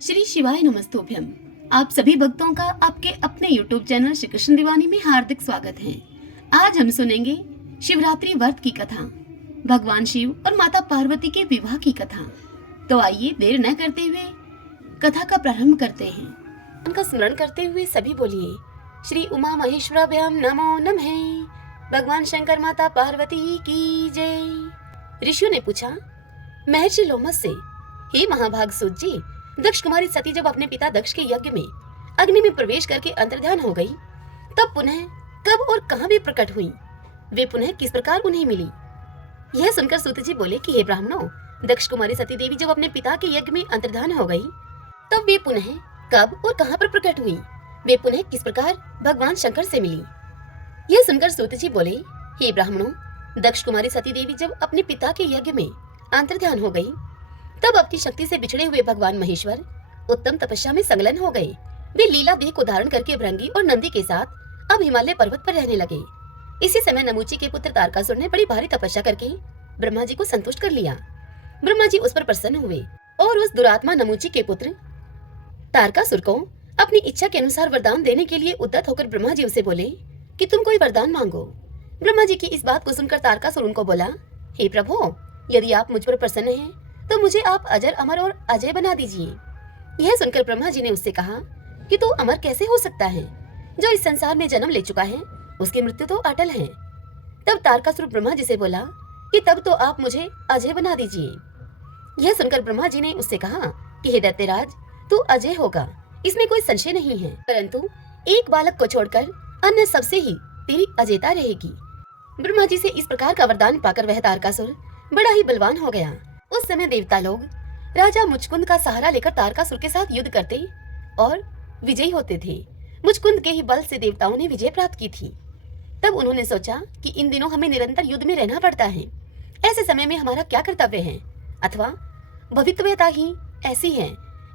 श्री शिवाय नमस्तोभ्यम। आप सभी भक्तों का आपके अपने YouTube चैनल श्री कृष्ण दीवानी में हार्दिक स्वागत है। आज हम सुनेंगे शिवरात्रि व्रत की कथा, भगवान शिव और माता पार्वती के विवाह की कथा। तो आइए देर न करते हुए कथा का प्रारंभ करते हैं। उनका स्मरण करते हुए सभी बोलिए श्री उमा महेश्वराभ्याम नमो नमः। भगवान शंकर माता पार्वती की जय। ऋषियों ने पूछा महर्षि लोमस से, हे महाभाग सूत जी, दक्ष कुमारी सती जब अपने पिता दक्ष के यज्ञ में अग्नि में प्रवेश करके अंतर्ध्यान हो गई, तब पुनः कब और कहां भी प्रकट हुई, वे पुनः किस प्रकार उन्हें मिली? यह सुनकर सूत जी बोले कि हे ब्राह्मणों, दक्ष कुमारी सती देवी जब अपने पिता के यज्ञ में अंतर्ध्यान हो गई, तब वे पुनः कब और कहां पर प्रकट हुई, वे पुनः किस प्रकार भगवान शंकर से मिली? यह सुनकर सूत जी बोले, हे ब्राह्मणों, दक्ष कुमारी सती देवी जब अपने पिता के यज्ञ में अंतर्ध्यान हो गई, तब अपनी शक्ति से बिछड़े हुए भगवान महेश्वर उत्तम तपस्या में संलग्न हो गए। वे लीला देह को धारण करके भृंगी और नंदी के साथ अब हिमालय पर्वत पर रहने लगे। इसी समय नमूची के पुत्र तारकासुर ने बड़ी भारी तपस्या करके ब्रह्मा जी को संतुष्ट कर लिया। ब्रह्मा जी उस पर प्रसन्न हुए और उस दुरात्मा नमूची के पुत्र तारकासुर को अपनी इच्छा के अनुसार वरदान देने के लिए उद्यत होकर ब्रह्मा जी उसे बोले कि तुम कोई वरदान मांगो। ब्रह्मा जी की इस बात को सुनकर तारकासुर उनको बोला, हे प्रभु, यदि आप मुझ पर प्रसन्न हैं तो मुझे आप अजर, अमर और अजय बना दीजिए। यह सुनकर ब्रह्मा जी ने उससे कहा कि तू अमर कैसे हो सकता है? जो इस संसार में जन्म ले चुका है उसकी मृत्यु तो अटल है। तब तारकासुर ब्रह्मा जी से बोला कि तब तो आप मुझे अजय बना दीजिए। यह सुनकर ब्रह्मा जी ने उससे कहा कि हे दैत्यराज, तू अजय होगा, इसमें कोई संशय नहीं है, परंतु एक बालक को छोड़कर अन्य सबसे ही तेरी अजयता रहेगी। ब्रह्मा जी से इस प्रकार का वरदान पाकर वह तारकासुर बड़ा ही बलवान हो गया। उस समय देवता लोग राजा मुचकुंद का सहारा लेकर तारकासुर के साथ युद्ध करते और विजयी होते थे। मुचकुंद के ही बल से देवताओं ने विजय प्राप्त की थी। तब उन्होंने सोचा कि इन दिनों हमें निरंतर युद्ध में रहना पड़ता है, ऐसे समय में हमारा क्या कर्तव्य है, अथवा भवितव्यता ही ऐसी है।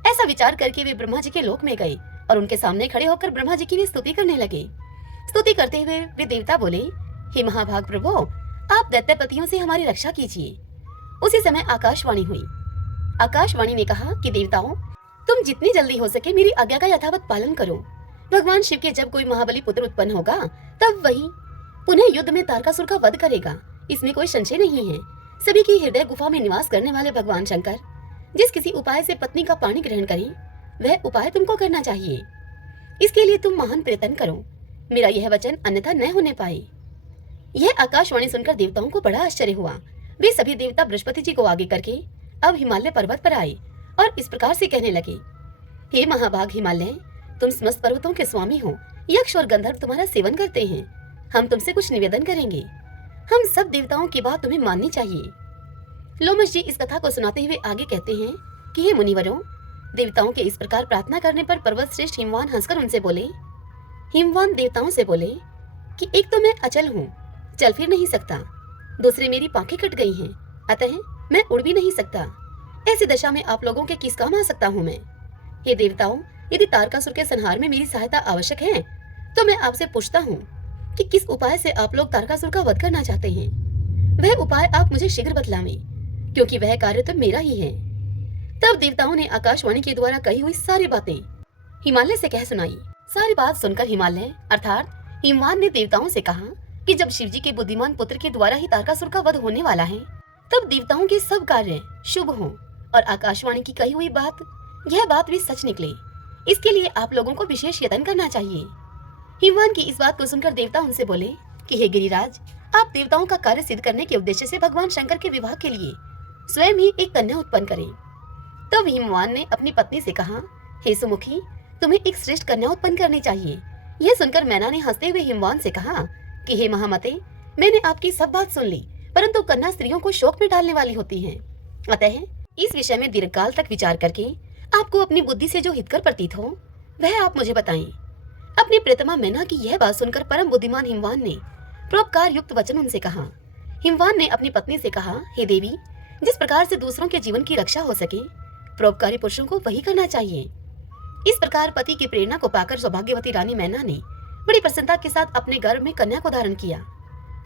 ऐसा विचार करके वे ब्रह्मा जी के लोक में गए और उनके सामने खड़े होकर ब्रह्मा जी की वे स्तुति करने लगे। स्तुति करते हुए वे देवता बोले, हे महाभाग प्रभु, आप दैत्यपतियों से हमारी रक्षा कीजिए। उसी समय आकाशवाणी हुई। आकाशवाणी ने कहा कि देवताओं, तुम जितनी जल्दी हो सके मेरी आज्ञा का यथावत पालन करो। भगवान शिव के जब कोई महाबली पुत्र उत्पन्न होगा, तब वही पुनः युद्ध में तारकासुर का वध करेगा, इसमें कोई संशय नहीं है। सभी की हृदय गुफा में निवास करने वाले भगवान शंकर जिस किसी उपाय से पत्नी का पाणी ग्रहण करें, वह उपाय तुमको करना चाहिए। इसके लिए तुम महान प्रयत्न करो, मेरा यह वचन अन्यथा न होने पाए। यह आकाशवाणी सुनकर देवताओं को बड़ा आश्चर्य हुआ। वे सभी देवता बृहस्पति जी को आगे करके अब हिमालय पर्वत पर आए और इस प्रकार से कहने लगे, हे महाभाग हिमालय, तुम समस्त पर्वतों के स्वामी हो। यक्ष और गंधर्व तुम्हारा सेवन करते हैं। हम तुमसे कुछ निवेदन करेंगे। हम सब देवताओं की बात तुम्हें माननी चाहिए। लोमश जी इस कथा को सुनाते हुए आगे कहते हैं कि हे मुनिवरों, देवताओं के इस प्रकार प्रार्थना करने पर पर्वत श्रेष्ठ हिमवान हंसकर उनसे बोले, हिमवान देवताओं से बोले कि एक तो मैं अचल हूँ, चल फिर नहीं सकता, दूसरे मेरी पांखें कट गई हैं, अतः मैं उड़ भी नहीं सकता। ऐसी दशा में आप लोगों के किस काम आ सकता हूँ मैं? हे देवताओं, यदि तारकासुर के संहार में मेरी सहायता आवश्यक है, तो मैं आपसे पूछता हूँ कि किस उपाय से आप लोग तारकासुर का वध करना चाहते हैं? वह उपाय आप मुझे शीघ्र बतलावें, क्योंकि वह कार्य तो मेरा ही है। तब देवताओं ने आकाशवाणी के द्वारा कही हुई सारी बातें हिमालय से कह सुनाई। सारी बात सुनकर हिमालय अर्थात हिमवान ने देवताओं से कहा कि जब शिवजी के बुद्धिमान पुत्र के द्वारा ही तारकासुर का वध होने वाला है, तब देवताओं के सब कार्य शुभ हों और आकाशवाणी की कही हुई बात, यह बात भी सच निकले। इसके लिए आप लोगों को विशेष यत्न करना चाहिए। हिमवान की इस बात को सुनकर देवता उनसे बोले कि हे गिरिराज, आप देवताओं का कार्य सिद्ध करने के उद्देश्य से भगवान शंकर के विवाह के लिए स्वयं ही एक कन्या उत्पन्न करें। तब हिमवान ने अपनी पत्नी से कहा, हे सुमुखी, तुम्हें एक श्रेष्ठ कन्या उत्पन्न करनी चाहिए। यह सुनकर मैना ने हंसते हुए हिमवान से कहा कि हे महामते, मैंने आपकी सब बात सुन ली, परंतु कन्या स्त्रियों को शोक में डालने वाली होती है, अतः इस विषय में दीर्घकाल तक विचार करके आपको अपनी बुद्धि से जो हितकर प्रतीत हो, वह आप मुझे बताएं। अपनी प्रियतमा मैना की यह बात सुनकर परम बुद्धिमान हिमवान ने परोपकार युक्त वचन उनसे कहा। हिमवान ने अपनी पत्नी से कहा, हे देवी, जिस प्रकार से दूसरों के जीवन की रक्षा हो सके, परोपकारी पुरुषों को वही करना चाहिए। इस प्रकार पति की प्रेरणा को पाकर सौभाग्यवती रानी मैना ने बड़ी प्रसन्नता के साथ अपने गर्भ में कन्या को धारण किया।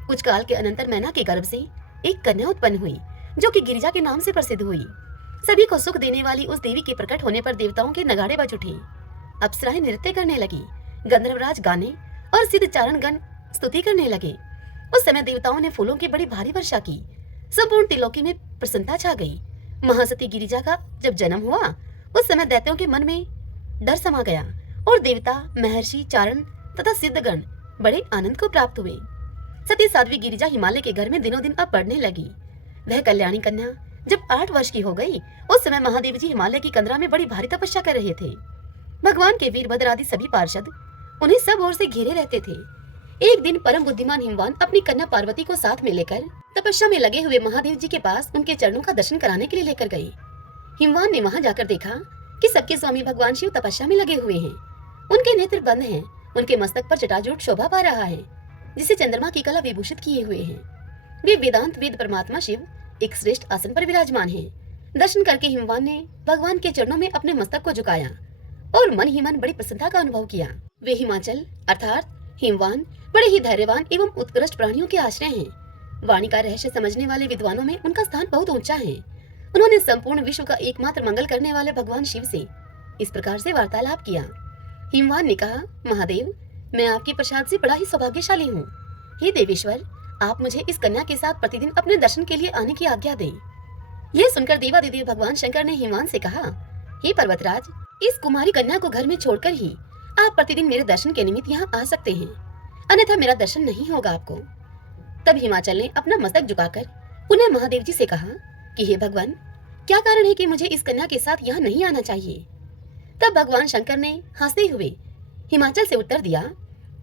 कुछ काल के अनंतर मैना के गर्भ से एक कन्या उत्पन्न हुई, जो कि गिरिजा के नाम से प्रसिद्ध हुई। सभी को सुख देने वाली उस देवी के प्रकट होने पर देवताओं के नगाड़े बज उठे। अप्सराएं नृत्य करने लगी, गंधर्वराज गाने और सिद्ध चारण गण स्तुति करने लगे। उस समय देवताओं ने फूलों की बड़ी भारी वर्षा की। संपूर्ण त्रिलोकी में प्रसन्नता छा गई। महासती गिरिजा का जब जन्म हुआ उस समय दैत्यों के मन में डर समा गया और देवता, महर्षि, चारण तथा सिद्धगण बड़े आनंद को प्राप्त हुए। सती साध्वी गिरिजा हिमालय के घर में दिनों दिन अब बढ़ने लगी। वह कल्याणी कन्या जब 8 वर्ष की हो गई उस समय महादेव जी हिमालय की कंदरा में बड़ी भारी तपस्या कर रहे थे। भगवान के वीरभद्र आदि सभी पार्षद उन्हें सब ओर से घेरे रहते थे। एक दिन परम बुद्धिमान हिमवान अपनी कन्या पार्वती को साथ में लेकर तपस्या में लगे हुए महादेव जी के पास उनके चरणों का दर्शन कराने के लिए लेकर गए। हिमवान ने वहां जाकर देखा कि सबके स्वामी भगवान शिव तपस्या में लगे हुए हैं। उनके नेत्र बंद हैं, उनके मस्तक पर जटाजूट शोभा पा रहा है जिसे चंद्रमा की कला विभूषित किए हुए हैं। वे वेदांत वेद परमात्मा शिव एक श्रेष्ठ आसन पर विराजमान हैं। दर्शन करके हिमवान ने भगवान के चरणों में अपने मस्तक को झुकाया और मन ही मन बड़ी प्रसन्नता का अनुभव किया। वे हिमाचल अर्थात हिमवान बड़े ही धैर्यवान एवं उत्कृष्ट प्राणियों के आश्रय हैं। वाणी का रहस्य समझने वाले विद्वानों में उनका स्थान बहुत ऊंचा है। उन्होंने संपूर्ण विश्व का एकमात्र मंगल करने वाले भगवान शिव से इस प्रकार से वार्तालाप किया। हिमवान ने कहा, महादेव, मैं आपके प्रसाद से बड़ा ही सौभाग्यशाली हूँ। हे देवेश्वर, आप मुझे इस कन्या के साथ प्रतिदिन अपने दर्शन के लिए आने की आज्ञा दें। यह सुनकर देवादिदेव भगवान शंकर ने हिमवान से कहा, हे पर्वतराज, इस कुमारी कन्या को घर में छोड़कर ही आप प्रतिदिन मेरे दर्शन के निमित्त यहाँ आ सकते हैं, अन्यथा मेरा दर्शन नहीं होगा आपको। तब हिमाचल ने अपना मस्तक झुकाकर पुनः महादेव जी से कहा कि हे भगवान, क्या कारण है कि मुझे इस कन्या के साथ यहाँ नहीं आना चाहिए। तब भगवान शंकर ने हंसते हुए हिमाचल से उत्तर दिया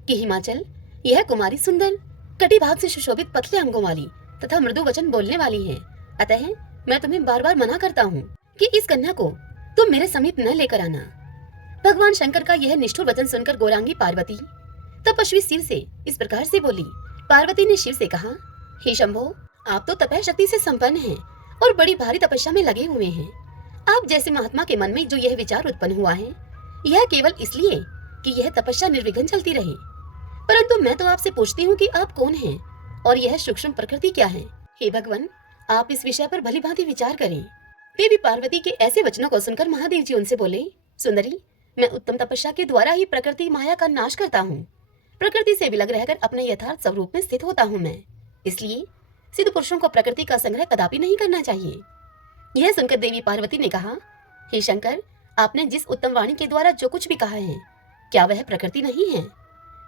कि हिमाचल, यह कुमारी सुंदर, कटी भाग से सुशोभित पतले अंगों वाली तथा मृदु वचन बोलने वाली है। अतः मैं तुम्हें बार बार मना करता हूँ कि इस कन्या को तुम मेरे समीप न लेकर आना। भगवान शंकर का यह निष्ठुर वचन सुनकर गौरांगी पार्वती तपस्वी शिव से इस प्रकार से बोली। पार्वती ने शिव से कहा, हे शंभो, आप तो तपः शक्ति से संपन्न हैं और बड़ी भारी तपस्या में लगे हुए हैं। आप जैसे महात्मा के मन में जो यह विचार उत्पन्न हुआ है, यह केवल इसलिए कि यह तपस्या निर्विघ्न चलती रहे। परंतु मैं तो आपसे पूछती हूँ कि आप कौन हैं और यह सूक्ष्म प्रकृति क्या है। हे भगवान, आप इस विषय पर भली भांति विचार करें। देवी पार्वती के ऐसे वचनों को सुनकर महादेव जी उनसे बोले, सुंदरी, मैं उत्तम तपस्या के द्वारा ही प्रकृति माया का नाश करता हूँ। प्रकृति से विलग रहकर अपने यथार्थ स्वरूप में स्थित होता हूँ मैं। इसलिए सिद्ध पुरुषों को प्रकृति का संग्रह कदापि नहीं करना चाहिए। यह सुनकर देवी पार्वती ने कहा, हे शंकर, आपने जिस उत्तम वाणी के द्वारा जो कुछ भी कहा है, क्या वह प्रकृति नहीं है?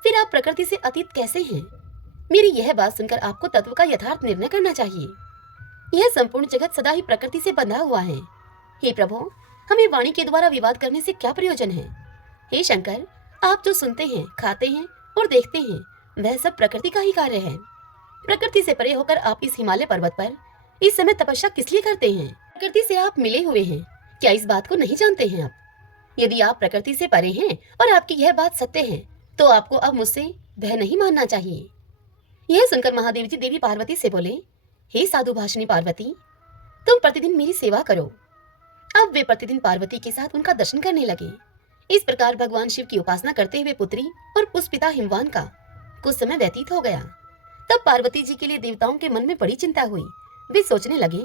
फिर आप प्रकृति से अतीत कैसे हैं? मेरी यह बात सुनकर आपको तत्व का यथार्थ निर्णय करना चाहिए। यह संपूर्ण जगत सदा ही प्रकृति से बंधा हुआ है। हे प्रभु, हमें वाणी के द्वारा विवाद करने से क्या प्रयोजन है? हे शंकर, आप जो सुनते हैं, खाते हैं और देखते हैं, वह सब प्रकृति का ही कार्य है। प्रकृति से परे होकर आप इस हिमालय पर्वत पर इस समय तपस्या किस लिए करते हैं? प्रकृति से आप मिले हुए हैं, क्या इस बात को नहीं जानते हैं आप? यदि आप प्रकृति से परे हैं और आपकी यह बात सत्य है, तो आपको अब मुझसे वह नहीं मानना चाहिए। यह सुनकर महादेव जी देवी पार्वती से बोले, हे साधु भाषिणी पार्वती, तुम प्रतिदिन मेरी सेवा करो। अब वे प्रतिदिन पार्वती के साथ उनका दर्शन करने लगे। इस प्रकार भगवान शिव की उपासना करते हुए पुत्री और पुष्पिता हिमवान का कुछ समय व्यतीत हो गया। तब पार्वती जी के लिए देवताओं के मन में बड़ी चिंता हुई। वे सोचने लगे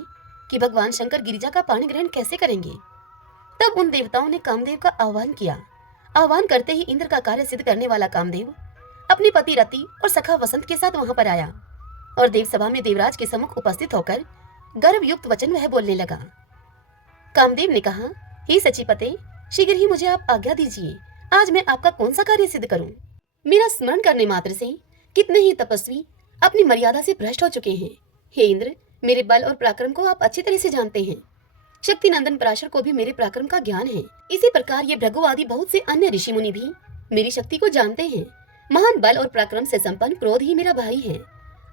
कि भगवान शंकर गिरिजा का पाणी ग्रहण कैसे करेंगे। तब उन देवताओं ने कामदेव का आह्वान किया। आह्वान करते ही इंद्र का कार्य सिद्ध करने वाला कामदेव अपनी पति रति और सखा वसंत के साथ वहां पर आया और देव सभा में देवराज के सम्मुख उपस्थित होकर गर्व युक्त वचन वह बोलने लगा। कामदेव ने कहा, हे सचिपते, शीघ्र ही मुझे आप आज्ञा दीजिए। आज मैं आपका कौन सा कार्य सिद्ध करूं? मेरा स्मरण करने मात्र से कितने ही तपस्वी अपनी मर्यादा से भ्रष्ट हो चुके हैं। हे इंद्र, मेरे बल और पराक्रम को आप अच्छी तरह से जानते हैं। शक्ति नंदन पराशर को भी मेरे पराक्रम का ज्ञान है। इसी प्रकार ये भृगु आदि बहुत से अन्य ऋषि मुनि भी मेरी शक्ति को जानते हैं। महान बल और पराक्रम से संपन्न क्रोध ही मेरा भाई है।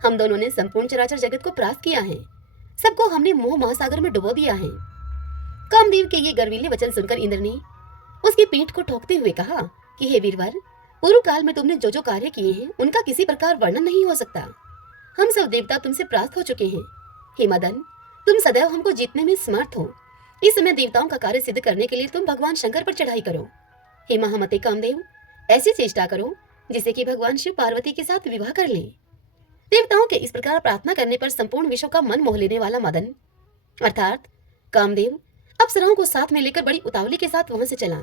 हम दोनों ने संपूर्ण चराचर जगत को परास्त किया है। सबको हमने मोह महासागर में डुबो दिया है। कामदेव के ये गर्वीले वचन सुनकर इंद्र ने उसकी पीठ को ठोकते हुए कहा कि हे वीरवर, पूर्व काल में तुमने जो जो कार्य किए हैं उनका किसी प्रकार वर्णन नहीं हो सकता। हम सब देवता तुमसे परास्त हो चुके हैं। हे मदन, तुम सदैव हमको जीतने में समर्थ हो। इस समय देवताओं का कार्य सिद्ध करने के लिए तुम भगवान शंकर पर चढ़ाई करो। हे महामते कामदेव, ऐसी चेष्टा करो जिससे कि भगवान शिव पार्वती के साथ विवाह कर लें। देवताओं के इस प्रकार प्रार्थना करने पर संपूर्ण विश्व का मन मोह लेने वाला मदन अर्थात कामदेव अप्सराओं को साथ में लेकर बड़ी उतावली के साथ वहां से चला।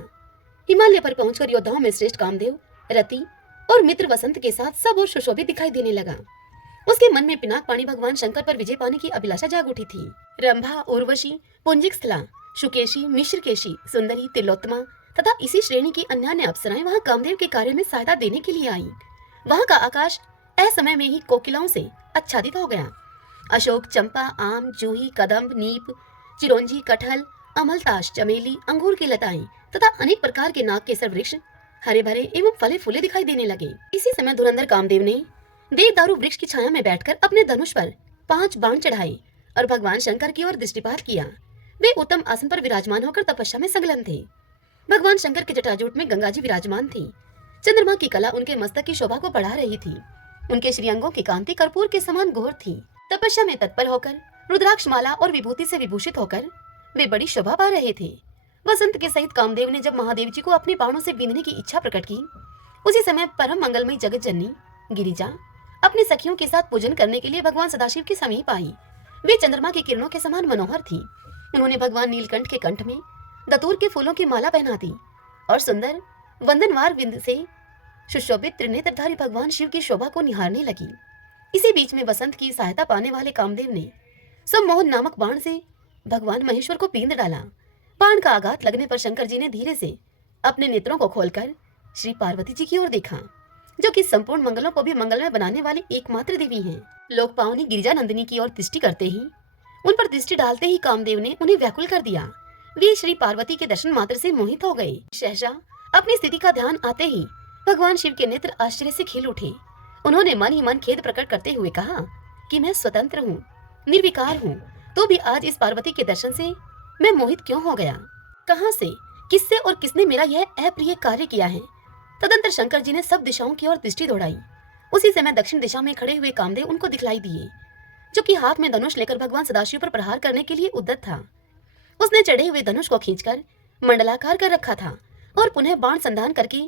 हिमालय पर पहुंचकर योद्धाओं में श्रेष्ठ कामदेव, रति और मित्र वसंत के साथ सब और सुशोभित दिखाई देने लगा। उसके मन में पिनाक पानी भगवान शंकर पर विजय पाने की अभिलाषा जाग उठी थी। रंभा, उर्वशी, पुंजिकस्थला, शुकेशी, मिश्रकेशी, सुंदरी, तिलोत्तमा तथा इसी श्रेणी की अन्य अप्सराएं वहां कामदेव के कार्य में सहायता देने के लिए आईं। वहां का आकाश असमय में ही कोकिलाओं से आच्छादित हो गया। अशोक, चंपा, आम, जूही, कदम्ब, नीप, चिरौंजी, कटहल, अमलताश, चमेली, अंगूर की लताएं तथा अनेक प्रकार के नाग केसर वृक्ष हरे भरे एवं फले फूले दिखाई देने लगे। इसी समय धुरंधर कामदेव ने देवदारू वृक्ष की छाया में बैठकर अपने धनुष पर 5 बाण चढ़ाए और भगवान शंकर की ओर दृष्टिपात किया। वे उत्तम आसन पर विराजमान होकर तपस्या में संलग्न थे। भगवान शंकर के जटाजूट में गंगा जी विराजमान थी। चंद्रमा की कला उनके मस्तक की शोभा को बढ़ा रही थी। उनके श्रीअंगों की कांति कर्पूर के समान घोर थी। तपस्या में तत्पर होकर रुद्राक्ष माला और विभूति से विभूषित होकर वे बड़ी शोभा पा रहे थे। वसंत के सहित कामदेव ने जब महादेव जी को अपने बाणों से बींधने की इच्छा प्रकट की, उसी समय परम मंगलमयी जगत जननी गिरिजा अपने सखियों के साथ पूजन करने के लिए भगवान सदाशिव के समीप आई। वे चंद्रमा की किरणों के समान मनोहर थी। उन्होंने भगवान नीलकंठ के कंठ में दतूर के फूलों की माला पहना दी और सुंदर वंदनवार विंद से सुशोभित त्रिनेत्रधारी भगवान शिव की शोभा को निहारने लगी। इसी बीच में वसंत की सहायता पाने वाले कामदेव ने सम्मोहन नामक बाण से भगवान महेश्वर को बींध डाला। बाण का आघात लगने पर शंकर जी ने धीरे से अपने नेत्रों को खोलकर श्री पार्वती जी की ओर देखा, जो कि संपूर्ण मंगलों को भी मंगलमय बनाने वाली एकमात्र देवी हैं। लोक पावनी गिरिजा नंदिनी की ओर दृष्टि करते ही, उन पर दृष्टि डालते ही कामदेव ने उन्हें व्याकुल कर दिया। वे श्री पार्वती के दर्शन मात्र से मोहित हो गए। सहसा अपनी स्थिति का ध्यान आते ही भगवान शिव के नेत्र आश्चर्य से खिल उठे। उन्होंने मन ही मन खेद प्रकट करते हुए कहा कि मैं स्वतंत्र हूँ, निर्विकार हूँ, तो भी आज इस पार्वती के दर्शन से मैं मोहित क्यों हो गया? कहां से, किससे और किसने मेरा यह अप्रिय कार्य किया है? तदंतर शंकर जी ने सब दिशाओं की ओर दृष्टि दौड़ाई। उसी समय दक्षिण दिशा में खड़े हुए कामदेव उनको दिखलाई दिए, जो कि हाथ में धनुष लेकर भगवान सदाशिव पर प्रहार करने के लिए उद्यत था। उसने चढ़े हुए धनुष को खींचकर मंडलाकार कर रखा था और पुनः बाण संधान करके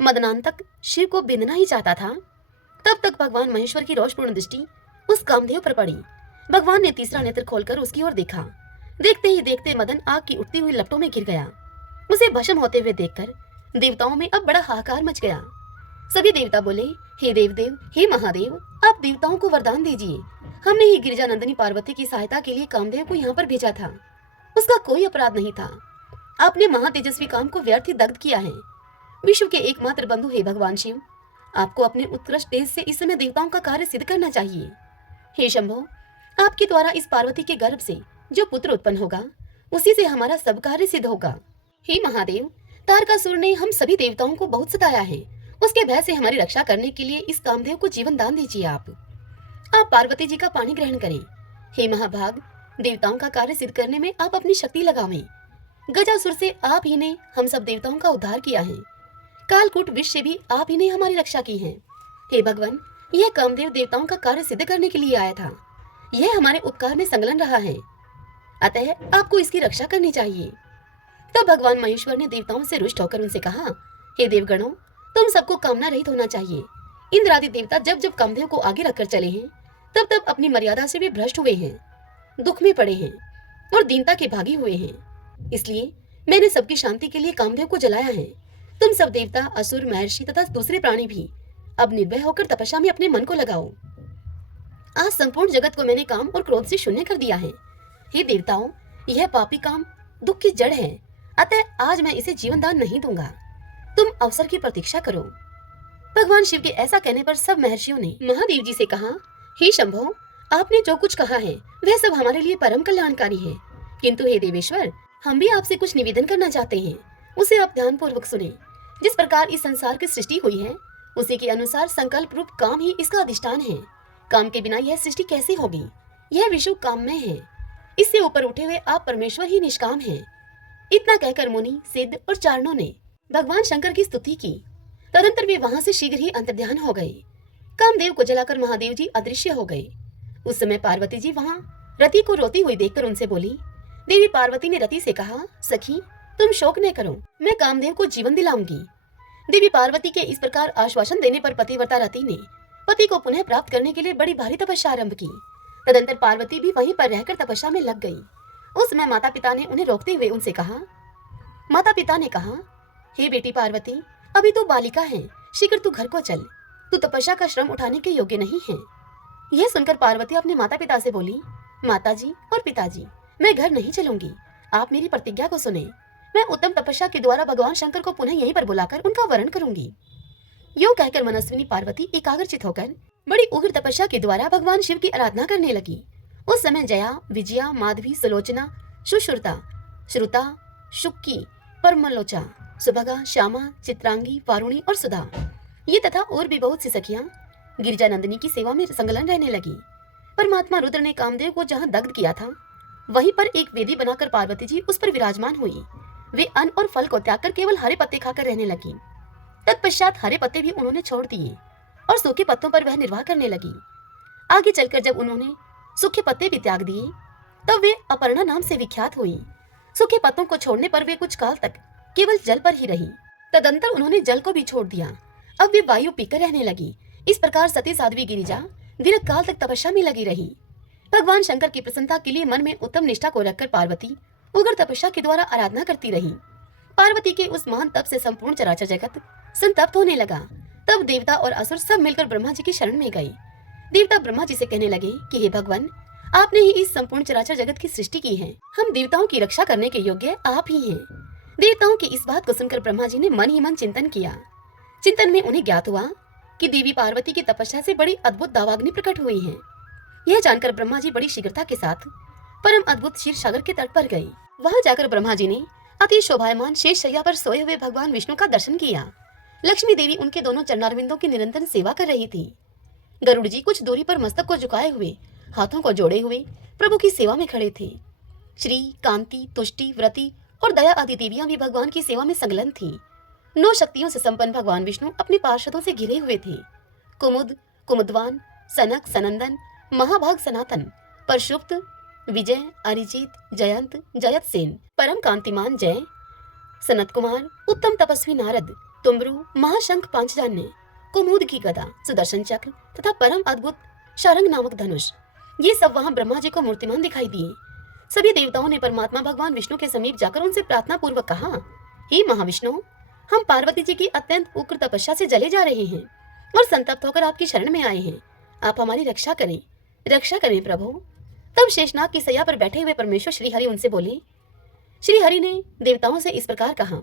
मदनांतक शिव को बिंदना ही चाहता था। तब तक भगवान महेश्वर की रोषपूर्ण दृष्टि उस कामदेव पर पड़ी। भगवान ने तीसरा नेत्र खोलकर उसकी ओर देखा। देखते ही देखते मदन आग की उठती हुई लपटों में गिर गया। उसे भस्म होते हुए देखकर देवताओं में अब बड़ा हाहाकार मच गया। सभी देवता बोले, हे देवदेव, हे महादेव, आप देवताओं को वरदान दीजिए। हमने ही गिरिजा नंदिनी पार्वती की सहायता के लिए कामदेव को यहाँ पर भेजा था। उसका कोई अपराध नहीं था। आपने महातेजस्वी काम को व्यर्थ ही दग्ध किया है। विश्व के एकमात्र बंधु हे भगवान शिव, आपको अपने उत्कृष्ट तेज से इस समय देवताओं का कार्य सिद्ध करना चाहिए। हे शंभो, आपके द्वारा इस पार्वती के गर्भ से जो पुत्र उत्पन्न होगा, उसी से हमारा सब कार्य सिद्ध होगा। हे महादेव, तारकासुर ने हम सभी देवताओं को बहुत सताया है। उसके भय से हमारी रक्षा करने के लिए इस कामदेव को जीवन दान दीजिए। आप पार्वती जी का पानी ग्रहण करें। हे महाभाग, देवताओं का कार्य सिद्ध करने में आप अपनी शक्ति लगावें। गजासुर से आप ही ने हम सब देवताओं का उद्धार किया है। कालकूट विष से भी आप ही ने हमारी रक्षा की है। हे भगवान, यह कामदेव देवताओं का कार्य सिद्ध करने के लिए आया था। यह हमारे उपकार में संलग्न रहा है, अतः आपको इसकी रक्षा करनी चाहिए। तब भगवान महेश्वर ने देवताओं से रुष्ट होकर उनसे कहा, हे देवगणों, तुम सबको कामना रहित होना चाहिए। इंद्र आदि देवता जब जब कामदेव को आगे रखकर चले हैं, तब तब अपनी मर्यादा से भी भ्रष्ट हुए हैं, दुख में पड़े हैं और दीनता के भागी हुए हैं। इसलिए मैंने सबकी शांति के लिए कामदेव को जलाया है। तुम सब देवता, असुर, महर्षि तथा दूसरे प्राणी भी अब निर्भय होकर तपस्या में अपने मन को लगाओ। आज संपूर्ण जगत को मैंने काम और क्रोध से शून्य कर दिया है। हे देवताओं, यह पापी काम दुख की जड़ है, अतः आज मैं इसे जीवन दान नहीं दूंगा। तुम अवसर की प्रतीक्षा करो। भगवान शिव के ऐसा कहने पर सब महर्षियों ने महादेव जी से कहा, हे शंभो, आपने जो कुछ कहा है वह सब हमारे लिए परम कल्याणकारी है, किंतु हे देवेश्वर, हम भी आपसे कुछ निवेदन करना चाहते हैं। उसे आप ध्यान पूर्वक सुने। जिस प्रकार इस संसार की सृष्टि हुई है, उसी के अनुसार संकल्प रूप काम ही इसका अधिष्ठान है। काम के बिना यह सृष्टि कैसे होगी? यह विश्व काम में है। इससे ऊपर उठे हुए आप परमेश्वर ही निष्काम हैं। इतना कहकर मुनि, सिद्ध और चारणों ने भगवान शंकर की स्तुति की। तदंतर वे वहां से शीघ्र ही अंतर्ध्यान हो गए। कामदेव को जलाकर महादेव जी अदृश्य हो गए। उस समय पार्वती जी वहां रति को रोती हुई देखकर उनसे बोली। देवी पार्वती ने रति से कहा, सखी, तुम शोक न करो, मैं कामदेव को जीवन दिलाऊंगी। देवी पार्वती के इस प्रकार आश्वासन देने पर पतिव्रता रति ने पति को पुनः प्राप्त करने के लिए बड़ी भारी तपस्या आरंभ की। तदंतर पार्वती भी वहीं पर रहकर तपस्या में लग गई उस समय माता पिता ने उन्हें रोकते हुए उनसे कहा। माता पिता ने कहा, हे बेटी पार्वती, अभी तू बालिका है, शीघ्र तू घर को चल, तू तपस्या का श्रम उठाने के योग्य नहीं है। यह सुनकर पार्वती अपने माता पिता से बोली, माताजी और पिताजी, मैं घर नहीं चलूंगी, आप मेरी प्रतिज्ञा को सुने। मैं उत्तम तपस्या के द्वारा भगवान शंकर को पुनः यहीं पर बुलाकर उनका वरण करूंगी। यूं कहकर मनस्विनी पार्वती एकाग्रचित होकर बड़ी उग्र तपस्या के द्वारा भगवान शिव की आराधना करने लगी। उस समय जया, विजया, माधवी, सुलोचना, सुश्रुता, श्रुता, शुक्की, परमलोचा, सुभगा, श्यामा, चित्रांगी, वारुणी और सुधा, ये तथा और भी बहुत सी सखियां गिरिजानंदिनी की सेवा में संलग्न रहने लगी। परमात्मा रुद्र ने कामदेव को जहाँ दग्ध किया था, वहीं पर एक वेदी बनाकर पार्वती जी उस पर विराजमान हुई। वे अन्न और फल को त्याग कर केवल हरे पत्ते खाकर रहने लगी। तत्पश्चात हरे पत्ते भी उन्होंने छोड़ दिए और सूखे पत्तों पर वह निर्वाह करने लगी। आगे चलकर जब उन्होंने सूखे पत्ते भी त्याग दिए, तब वे अपर्णा नाम से विख्यात हुई। सूखे पत्तों को छोड़ने पर वे कुछ काल तक केवल जल पर ही रही। तदंतर उन्होंने जल को भी छोड़ दिया। अब वे वायु पीकर रहने लगी। इस प्रकार सती साध्वी गिरिजा दीर्घ काल तक तपस्या में लगी रही। भगवान शंकर की प्रसन्नता के लिए मन में उत्तम निष्ठा को रखकर पार्वती उग्र तपस्या के द्वारा आराधना करती रही। पार्वती के उस महान तप से संपूर्ण चराचर जगत संतप्त होने लगा। तब देवता और असुर सब मिलकर ब्रह्मा जी की शरण में गए। देवता ब्रह्मा जी से कहने लगे कि हे भगवान, आपने ही इस संपूर्ण चराचर जगत की सृष्टि की है, हम देवताओं की रक्षा करने के योग्य आप ही हैं। देवताओं की इस बात को सुनकर ब्रह्मा जी ने मन ही मन चिंतन किया। चिंतन में उन्हें ज्ञात हुआ कि देवी पार्वती की तपस्या से बड़ी अद्भुत दावाग्नि प्रकट हुई है। यह जानकर ब्रह्मा जी बड़ी शीघ्रता के साथ परम अद्भुत क्षीर सागर के तट पर गए। वहां जाकर ब्रह्मा जी ने अति शोभायमान शेष शैया पर सोए हुए भगवान विष्णु का दर्शन किया। लक्ष्मी देवी उनके दोनों चरणारविंदों की निरंतर सेवा कर रही थी। गरुड़ जी कुछ दूरी पर मस्तक को झुकाए हुए, हाथों को जोड़े हुए प्रभु की सेवा में खड़े थे। श्री, कांति, तुष्टि, व्रति और दया आदि देवियां भी भगवान की सेवा में संलग्न थी। 9 शक्तियों से संपन्न भगवान विष्णु अपने पार्षदों से घिरे हुए थे। कुमुद, कुमुदवान, सनक, सनंदन, महाभाग सनातन, परशुप्त, विजय, अरिजीत, जयंत, जयत सेन, परम कांतिमान जय, सनत कुमार, उत्तम तपस्वी नारद, तुमरु, महाशंख पांचजन्य, कुमुद की गदा, सुदर्शन चक्र तथा परम अद्भुत शारंग नामक धनुष, ये सब वहां ब्रह्मा जी को मूर्तिमान दिखाई दिए। सभी देवताओं ने परमात्मा भगवान विष्णु के समीप जाकर उनसे प्रार्थना पूर्वक कहा, हे महाविष्णु, हम पार्वती जी की अत्यंत उग्र तपस्या से जले जा रहे हैं और संतप्त होकर आपकी शरण में आए हैं। आप हमारी रक्षा करें प्रभु। तब शेषनाग की सैया पर बैठे हुए परमेश्वर श्री हरि उनसे बोले। श्री हरि ने देवताओं से इस प्रकार कहा।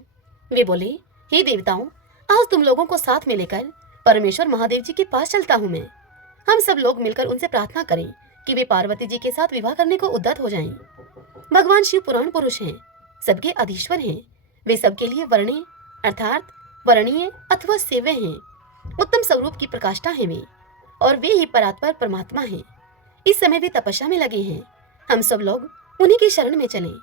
वे बोले, हे देवताओं, आज तुम लोगों को साथ में लेकर परमेश्वर महादेव जी के पास चलता हूँ मैं। हम सब लोग मिलकर उनसे प्रार्थना करें कि वे पार्वती जी के साथ विवाह करने को उद्यत हो जाएं। भगवान शिव पुराण पुरुष हैं, सबके अधीश्वर हैं। वे सबके लिए वर्णीय अर्थात वर्णीय अथवा सेव्य हैं। उत्तम स्वरूप की प्रकाष्ठा है वे, और वे ही परात्पर परमात्मा हैं। इस समय वे तपस्या में लगे हैं। हम सब लोग उन्हीं की शरण में चलें।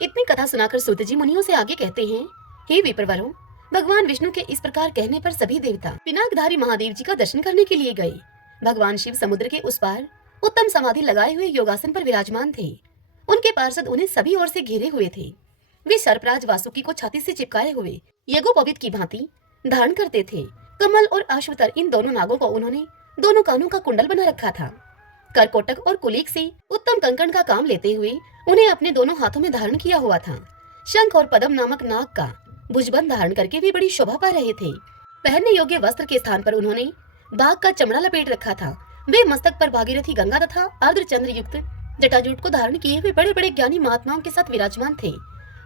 इतनी कथा सुनाकर सूत जी मुनियों से आगे कहते हैं, हे विप्रवरों, भगवान विष्णु के इस प्रकार कहने पर सभी देवता पिनाकधारी महादेव जी का दर्शन करने के लिए गए। भगवान शिव समुद्र के उस पार उत्तम समाधि लगाए हुए योगासन पर विराजमान थे। उनके पार्षद उन्हें सभी ओर से घेरे हुए थे। वे सर्पराज वासुकी को छाती से चिपकाए हुए यज्ञोपवीत की भांति धारण करते थे। कमल और अश्वतर, इन दोनों नागों को उन्होंने दोनों कानों का कुंडल बना रखा था। करकोटक और कुलीक से उत्तम कंकण का काम लेते हुए उन्हें अपने दोनों हाथों में धारण किया हुआ था। शंख और पद्म नामक नाग का भुजबंद धारण करके भी बड़ी शोभा पा रहे थे। पहनने योग्य वस्त्र के स्थान पर उन्होंने बाघ का चमड़ा लपेट रखा था। वे मस्तक पर भागीरथी गंगा तथा अर्धचंद्र युक्त जटाजूट को धारण किए हुए बड़े बड़े ज्ञानी महात्माओं के साथ विराजमान थे।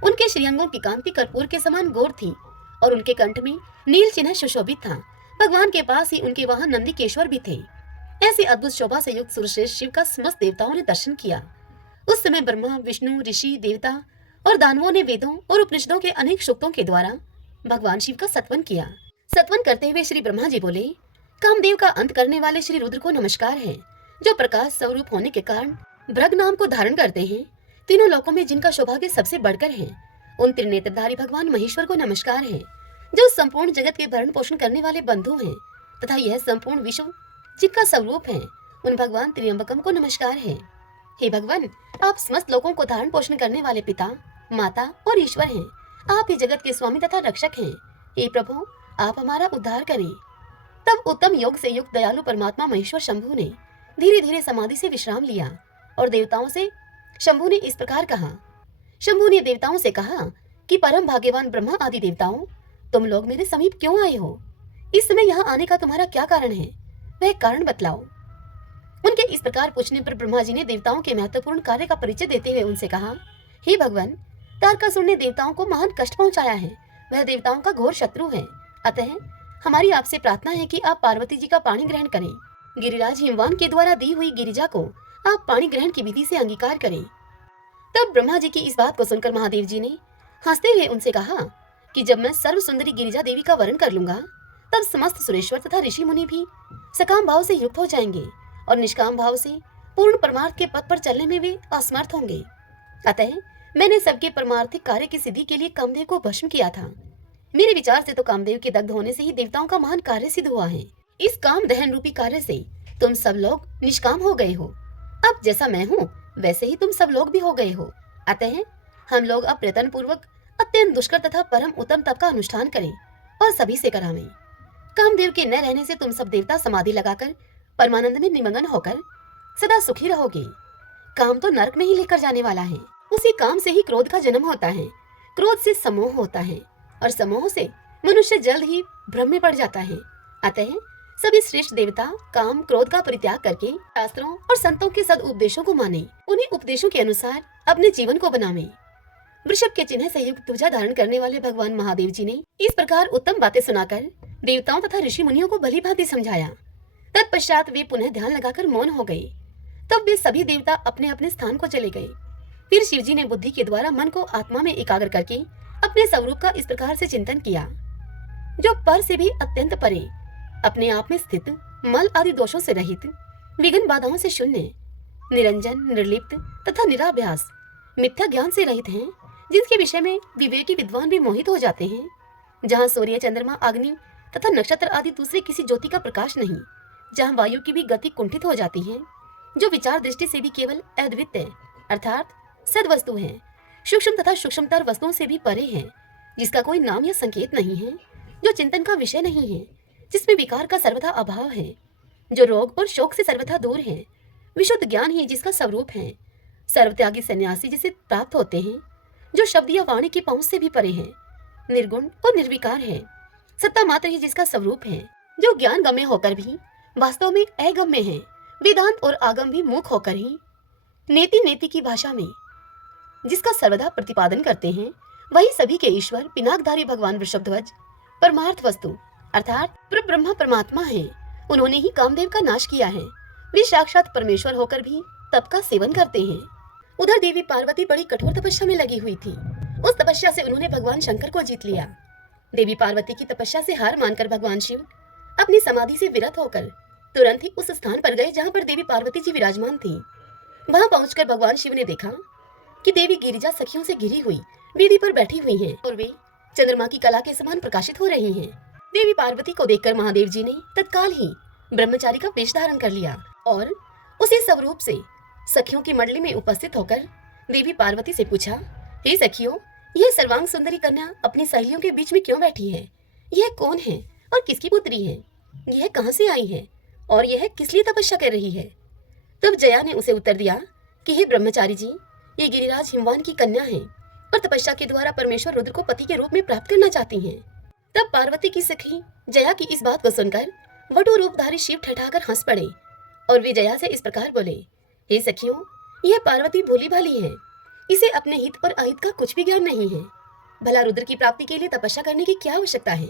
उनके श्रीअंगों की कांति कर्पूर के समान गौर थी और उनके कंठ में नील चिन्ह सुशोभित था। भगवान के पास ही उनके वहां नंदीकेश्वर भी थे। ऐसी अद्भुत शोभा से युक्त सुरश्रेष्ठ शिव का समस्त देवताओं ने दर्शन किया। उस समय ब्रह्मा, विष्णु, ऋषि, देवता और दानवों ने वेदों और उपनिषदों के अनेक सूक्तों के द्वारा भगवान शिव का सत्वन किया। सत्वन करते हुए श्री ब्रह्मा जी बोले, कामदेव का अंत करने वाले श्री रुद्र को नमस्कार है, जो प्रकाश स्वरूप होने के कारण भृग नाम को धारण करते हैं। तीनों लोकों में जिनका सौभाग्य सबसे बढ़कर है, उन त्रिनेत्रधारी भगवान महेश्वर को नमस्कार है, जो संपूर्ण जगत के भरण पोषण करने वाले बंधु हैं तथा यह संपूर्ण विश्व जिनका स्वरूप है, उन भगवान त्रियंबकम को नमस्कार है। हे भगवान, आप समस्त लोगों को धारण पोषण करने वाले पिता, माता और ईश्वर हैं। आप ही जगत के स्वामी तथा रक्षक हैं। हे प्रभु, आप हमारा उद्धार करें। तब उत्तम योग से युक्त दयालु परमात्मा महेश्वर शंभु ने धीरे धीरे समाधि से विश्राम लिया और देवताओं से शंभु ने इस प्रकार कहा, शंभु ने देवताओं से कहा कि परम भाग्यवान ब्रह्मा आदि देवताओं, तुम लोग मेरे समीप क्यों आए हो? इस समय यहाँ आने का तुम्हारा क्या कारण है? वह कारण बतलाओ। उनके इस प्रकार पूछने पर ब्रह्मा जी ने देवताओं के महत्वपूर्ण कार्य का परिचय देते हुए उनसे कहा, हे भगवान, तारकासुर ने देवताओं को महान कष्ट पहुंचाया है। वह देवताओं का घोर शत्रु है। अतः हमारी आपसे प्रार्थना है कि आप पार्वती जी का पाणी ग्रहण करें। गिरिराज हिमवान के द्वारा दी हुई गिरिजा को आप पाणी ग्रहण की विधि से अंगीकार करें। तब ब्रह्मा जी की इस बात को सुनकर महादेव जी ने हंसते हुए उनसे कहा कि जब मैं सर्व सुंदरी गिरिजा देवी का वर्ण कर लूंगा, तब समस्त सुरेश्वर तथा ऋषि मुनि भी सकाम भाव से युक्त हो जाएंगे और निष्काम भाव से पूर्ण परमार्थ के पथ पर चलने में वे असमर्थ होंगे। अतः मैंने सबके परमार्थिक कार्य की सिद्धि के लिए कामदेव को भस्म किया था। मेरे विचार से तो कामदेव के दग्ध होने से ही देवताओं का महान कार्य सिद्ध हुआ है। इस काम दहन रूपी कार्य से तुम सब लोग निष्काम हो गए हो। अब जैसा मैं हूँ वैसे ही तुम सब लोग भी हो गए हो। अतः हम लोग अब प्रयत्न पूर्वक अत्यंत दुष्कर तथा परम उत्तम तप का अनुष्ठान करें और सभी से करावें। कामदेव के न रहने से तुम सब देवता समाधि लगाकर परमानंद में निमग्न होकर सदा सुखी रहोगे। काम तो नरक में ही लेकर जाने वाला है। उसी काम से ही क्रोध का जन्म होता है, क्रोध से समोह होता है और समोह से मनुष्य जल्द ही भ्रम में पड़ जाता है। अतः सभी श्रेष्ठ देवता काम क्रोध का परित्याग करके शास्त्रों और संतों के सद उपदेशों को माने, उन्हीं उपदेशों के अनुसार अपने जीवन को बनावे। वृषभ के चिन्ह से युक्त ध्वजा धारण करने वाले भगवान महादेव जी ने इस प्रकार उत्तम बातें सुनाकर देवताओं तथा ऋषि मुनियों को भली भांति समझाया। तत्पश्चात वे पुनः ध्यान लगाकर मौन हो गए। तब वे सभी देवता अपने अपने स्थान को चले गए। फिर शिवजी ने बुद्धि के द्वारा मन को आत्मा में एकाग्र करके अपने स्वरूप का इस प्रकार से चिंतन किया, जो पर से भी अत्यंत परे, अपने आप में स्थित, मल आदि दोषों से रहित, विघ्न बाधाओं से शून्य, निरंजन, निर्लिप्त तथा निराभ्यास, मिथ्या ज्ञान से रहित हैं, जिनके विषय में विवेकी विद्वान भी मोहित हो जाते हैं, जहाँ सूर्य, चंद्रमा, अग्नि तथा नक्षत्र आदि दूसरे किसी ज्योति का प्रकाश नहीं, जहाँ वायु की भी गति कुंठित हो जाती है, जो विचार दृष्टि से भी केवल अद्वितीय अर्थात सद वस्तु है, सूक्ष्म तथा सूक्ष्मतर वस्तुओं से भी परे है, जिसका कोई नाम या संकेत नहीं है, जो चिंतन का विषय नहीं है, जिसमें विकार का सर्वथा अभाव है, जो रोग और शोक से सर्वथा दूर है, विशुद्ध ज्ञान ही जिसका स्वरूप है, सर्वत्यागी सन्यासी जिसे प्राप्त होते हैं, जो शब्द या वाणी की पहुंच से भी परे है, निर्गुण और निर्विकार है, सत्ता मात्र ही जिसका स्वरूप है, जो ज्ञान गम्य होकर भी वास्तव में अगम्य है, वेदांत और आगम भी मूक होकर ही नेति नेति की भाषा में जिसका सर्वदा प्रतिपादन करते हैं, वही सभी के ईश्वर पिनाकधारी भगवान वृषभध्वज परमार्थ वस्तु अर्थात ब्रह्मा परमात्मा है। उन्होंने ही कामदेव का नाश किया है। वे साक्षात परमेश्वर होकर भी तप का सेवन करते हैं। उधर देवी पार्वती बड़ी कठोर तपस्या में लगी हुई थी। उस तपस्या से उन्होंने भगवान शंकर को जीत लिया। देवी पार्वती की तपस्या से हार मानकर भगवान शिव अपनी समाधि से विरत होकर तुरंत ही उस स्थान पर गए जहाँ पर देवी पार्वती जी विराजमान थी। वहां पहुंचकर भगवान शिव ने देखा कि देवी गिरिजा सखियों से घिरी हुई वेदी पर बैठी हुई हैं और वे चंद्रमा की कला के समान प्रकाशित हो रही हैं। देवी पार्वती को देखकर महादेव जी ने तत्काल ही ब्रह्मचारी का वेश धारण कर लिया और उसी स्वरूप से सखियों की मंडली में उपस्थित होकर देवी पार्वती से पूछा, हे सखियों, यह सर्वांग सुंदरी कन्या अपनी सहेलियों के बीच में क्यों बैठी है? यह कौन है और किसकी पुत्री है? यह कहाँ से आई है और यह किस लिए तपस्या कर रही है? तब जया ने उसे उत्तर दिया कि हे ब्रह्मचारी जी, ये गिरिराज हिमवान की कन्या है और तपस्या के द्वारा परमेश्वर रुद्र को पति के रूप में प्राप्त करना चाहती हैं। तब पार्वती की सखी जया की इस बात को सुनकर वटु रूपधारी शिव ठठाकर हंस पड़े और वे जया से इस प्रकार बोले, हे सखियों, यह पार्वती भोली भाली है। इसे अपने हित और अहित का कुछ भी ज्ञान नहीं है। भला रुद्र की प्राप्ति के लिए तपस्या करने की क्या आवश्यकता है?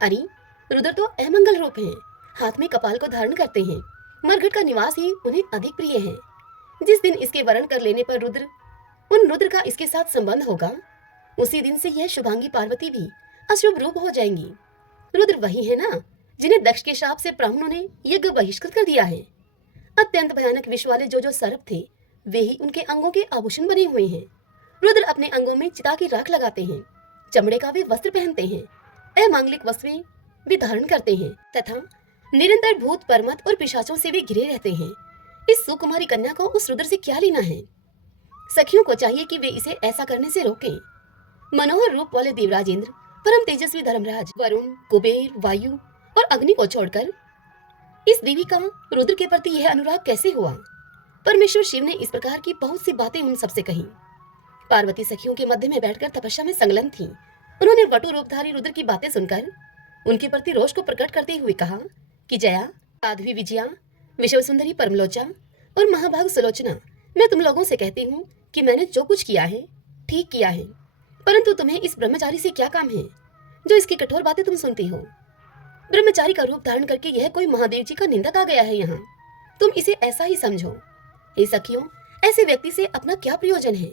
अरे रुद्र तो अमंगल रूप है, हाथ में कपाल को धारण करते हैं। मरघट का निवास ही उन्हें अधिक प्रिय है। जिस दिन इसके वरण कर लेने पर रुद्र का इसके साथ संबंध होगा, उसी दिन से यह शुभांगी पार्वती भी अशुभ रूप हो जाएंगी। रुद्र वही है ना जिन्हें दक्ष के शाप से ब्राह्मणों ने यज्ञ बहिष्कृत कर दिया है। अत्यंत भयानक विष वाले जो सर्प थे, वे ही उनके अंगों के आभूषण बने हुए हैं। रुद्र अपने अंगों में चिता की राख लगाते हैं, चमड़े का वे वस्त्र पहनते हैं, अमांगलिक वस्तुएं वे धारण करते हैं तथा निरंतर भूत परमत और पिशाचों से वे घिरे रहते हैं। इस सुकुमारी कन्या को उस रुद्र से क्या लेना है? सखियों को चाहिए कि वे इसे ऐसा करने से रोकें। मनोहर रूप वाले देवराज इंद्र, परम तेजस्वी धर्मराज वरुण, कुबेर, वायु और अग्नि को छोड़कर इस देवी का रुद्र के प्रति यह अनुराग कैसे हुआ? परमेश्वर शिव ने इस प्रकार की बहुत सी बातें उन सबसे कही। पार्वती सखियों के मध्य में बैठकर तपस्या में संलग्न थी। उन्होंने वटु रूपधारी रुद्र की बातें सुनकर उनके प्रति रोष को प्रकट करते हुए कहा कि जया, साध्वी विजया, विश्व सुंदरी परमलोचा और महाभाग सुलोचना, मैं तुम लोगों से कहती हूँ कि मैंने जो कुछ किया है ठीक किया है, परंतु तुम्हें इस ब्रह्मचारी से क्या काम है जो इसकी कठोर बातें तुम सुनती हो। ब्रह्मचारी का रूप धारण करके यह कोई महादेव जी का निंदक आ गया है यहाँ, तुम इसे ऐसा ही समझो। हे सखियों, ऐसे व्यक्ति से अपना क्या प्रयोजन है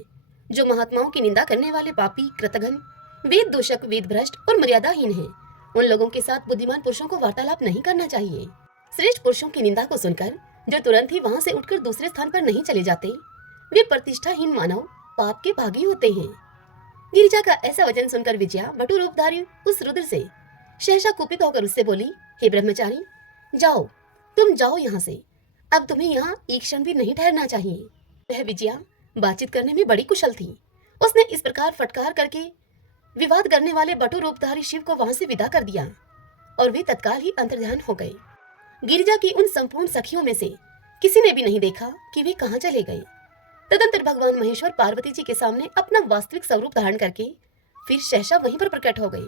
जो महात्माओं की निंदा करने वाले पापी, कृतघ्न, वेद दूषक, वेद भ्रष्ट और मर्यादाहीन है। उन लोगों के साथ बुद्धिमान पुरुषों को वार्तालाप नहीं करना चाहिए। श्रेष्ठ पुरुषों की निंदा को सुनकर जो तुरंत ही वहां से उठकर दूसरे स्थान पर नहीं चले जाते, वे प्रतिष्ठाहीन मानव पाप के भागी होते हैं। गिरिजा का ऐसा वचन सुनकर विजया वटु रूपधारी उस रुद्र से सहसा कुपित होकर उससे बोली, हे ब्रह्मचारी, जाओ, तुम जाओ यहाँ से, अब तुम्हें यहाँ एक क्षण भी नहीं ठहरना चाहिए। वह विजया बातचीत करने में बड़ी कुशल थी। उसने इस प्रकार फटकार करके विवाद करने वाले वटु रूपधारी शिव को वहां से विदा कर दिया और वे तत्काल ही अंतर्ध्यान हो गए। गिरिजा की उन संपूर्ण सखियों में से किसी ने भी नहीं देखा कि वे कहाँ चले गए। तदंतर भगवान महेश्वर पार्वती जी के सामने अपना वास्तविक स्वरूप धारण करके फिर सहसा वहीं पर प्रकट हो गए।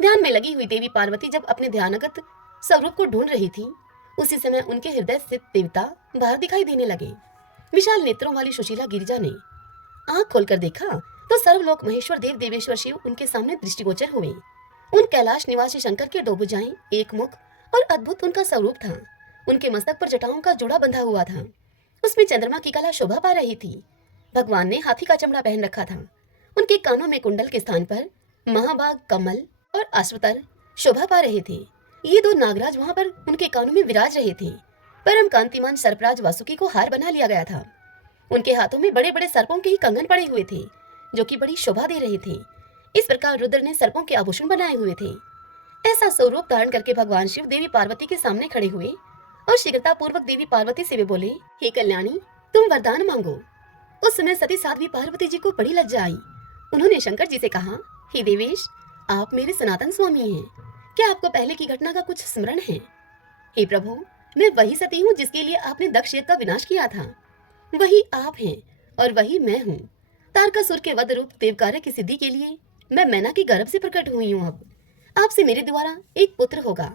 ध्यान में लगी हुई देवी पार्वती जब अपने ध्यानगत स्वरूप को ढूंढ रही थी, उसी समय उनके हृदय स्थित देवता बाहर दिखाई देने लगे। विशाल नेत्रों वाली सुशीला गिरिजा ने आंख खोलकर देखा तो सर्वलोक महेश्वर देव देवेश्वर शिव उनके सामने दृष्टिगोचर हुए। उन कैलाश निवासी शंकर के दो भुजाएं, एक मुख और अद्भुत उनका स्वरूप था। उनके मस्तक पर जटाओं का जोड़ा बंधा हुआ था, उसमें चंद्रमा की कला शोभा पा रही थी। भगवान ने हाथी का चमड़ा पहन रखा था। उनके कानों में कुंडल के स्थान पर महाभाग, कमल और अश्वतर शोभा पा रहे थे। ये दो नागराज वहां पर उनके कानों में विराज रहे थे। परम कांतिमान सर्पराज वासुकी को हार बना लिया गया था। उनके हाथों में बड़े बड़े सर्पों के ही कंगन पड़े हुए थे जो कि बड़ी शोभा दे रहे थे। इस प्रकार रुद्र ने सर्पों के आभूषण बनाए हुए थे। ऐसा स्वरूप धारण करके भगवान शिव देवी पार्वती के सामने खड़े हुए और शीघ्रता पूर्वक देवी पार्वती से वे बोले, हे कल्याणी, तुम वरदान मांगो। उस समय सती साध्वी पार्वती जी को बड़ी लज्जा आई। उन्होंने शंकर जी से कहा, हे देवेश, आप मेरे सनातन स्वामी हैं, क्या आपको पहले की घटना का कुछ स्मरण है? हे प्रभु, मैं वही सती हूँ जिसके लिए आपने दक्ष यज्ञ का विनाश किया था। वही आप हैं और वही मैं हूँ। तारकासुर के वध रूप देवकार्य की सिद्धि के लिए मैं मैना के गर्भ से प्रकट हुई हूँ। अब आपसे मेरे द्वारा एक पुत्र होगा,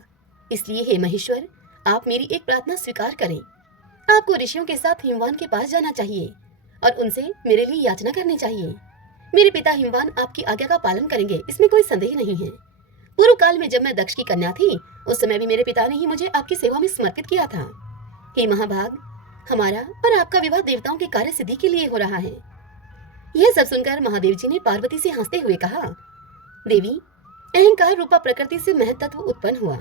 इसलिए हे महेश्वर, आप मेरी एक प्रार्थना स्वीकार करें। आपको ऋषियों के साथ हिमवान के पास जाना चाहिए और उनसे मेरे लिए याचना करनी चाहिए। मेरे पिता हिमवान आपकी आज्ञा का पालन करेंगे, इसमें कोई संदेह नहीं है। पूर्व काल में जब मैं दक्ष की कन्या थी, उस समय भी मेरे पिता ने ही मुझे आपकी सेवा में समर्पित किया था। हे महाभाग, हमारा और आपका विवाह देवताओं के कार्य सिद्धि के लिए हो रहा है। यह सब सुनकर महादेव जी ने पार्वती से हंसते हुए कहा, देवी, अहंकार रूपा प्रकृति से महत्त्व उत्पन्न हुआ।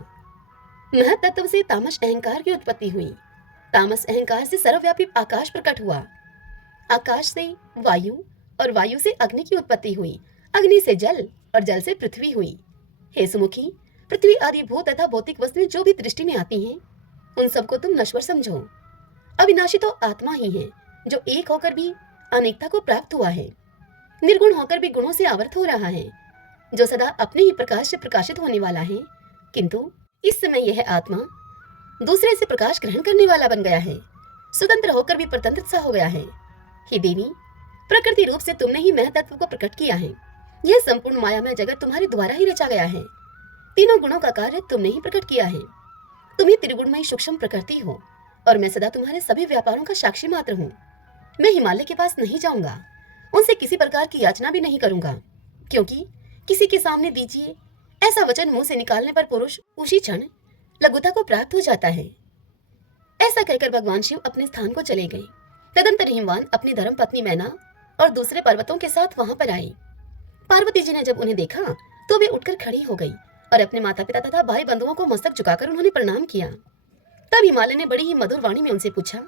महत्त्व से तामस अहंकार की उत्पत्ति हुई। तामस अहंकार से सर्वव्यापी आकाश प्रकट हुआ। आकाश से वायु और वायु से अग्नि की उत्पत्ति हुई। अग्नि से जल और जल से पृथ्वी हुई। हे सुमुखी, पृथ्वी आदि भूत तथा भौतिक वस्तुएं जो भी दृष्टि में आती हैं, उन सबको तुम नश्वर समझो। अविनाशी तो आत्मा ही है जो एक होकर भी अनेकता को प्राप्त हुआ है, निर्गुण होकर भी गुणों से आवृत हो रहा है, जो सदा अपने ही प्रकाश से प्रकाशित होने वाला है, किंतु इस समय यह आत्मा दूसरे से प्रकाश ग्रहण करने वाला बन गया है, स्वतंत्र होकर भी परतंत्र सा हो गया है। हे देवी, प्रकृति रूप से तुमने ही महत्त्व को प्रकट किया है। यह संपूर्ण मायामय जगत तुम्हारे द्वारा ही रचा गया है। तीनों गुणों का कार्य तुमने ही प्रकट किया है। तुम ही त्रिगुणमयी सूक्ष्म प्रकृति हो और मैं सदा तुम्हारे सभी व्यापारों का साक्षी मात्र हूँ। मैं हिमालय के पास नहीं जाऊंगा, उनसे किसी प्रकार की याचना भी नहीं करूंगा, क्योंकि किसी के सामने दीजिए ऐसा वचन मुंह से निकालने पर पुरुष उसी क्षण लघुता को प्राप्त हो जाता है। ऐसा कहकर भगवान शिव अपने स्थान को चले गए। तदंतर हिमवान अपनी धर्म पत्नी मैना और दूसरे पर्वतों के साथ वहां पर आए। पार्वती जी ने जब उन्हें देखा तो वे उठकर खड़ी हो गई और अपने माता पिता तथा भाई बंधुओं को मस्तक झुकाकर उन्होंने प्रणाम किया। तब हिमालय ने बड़ी ही मधुर वाणी में उनसे पूछा,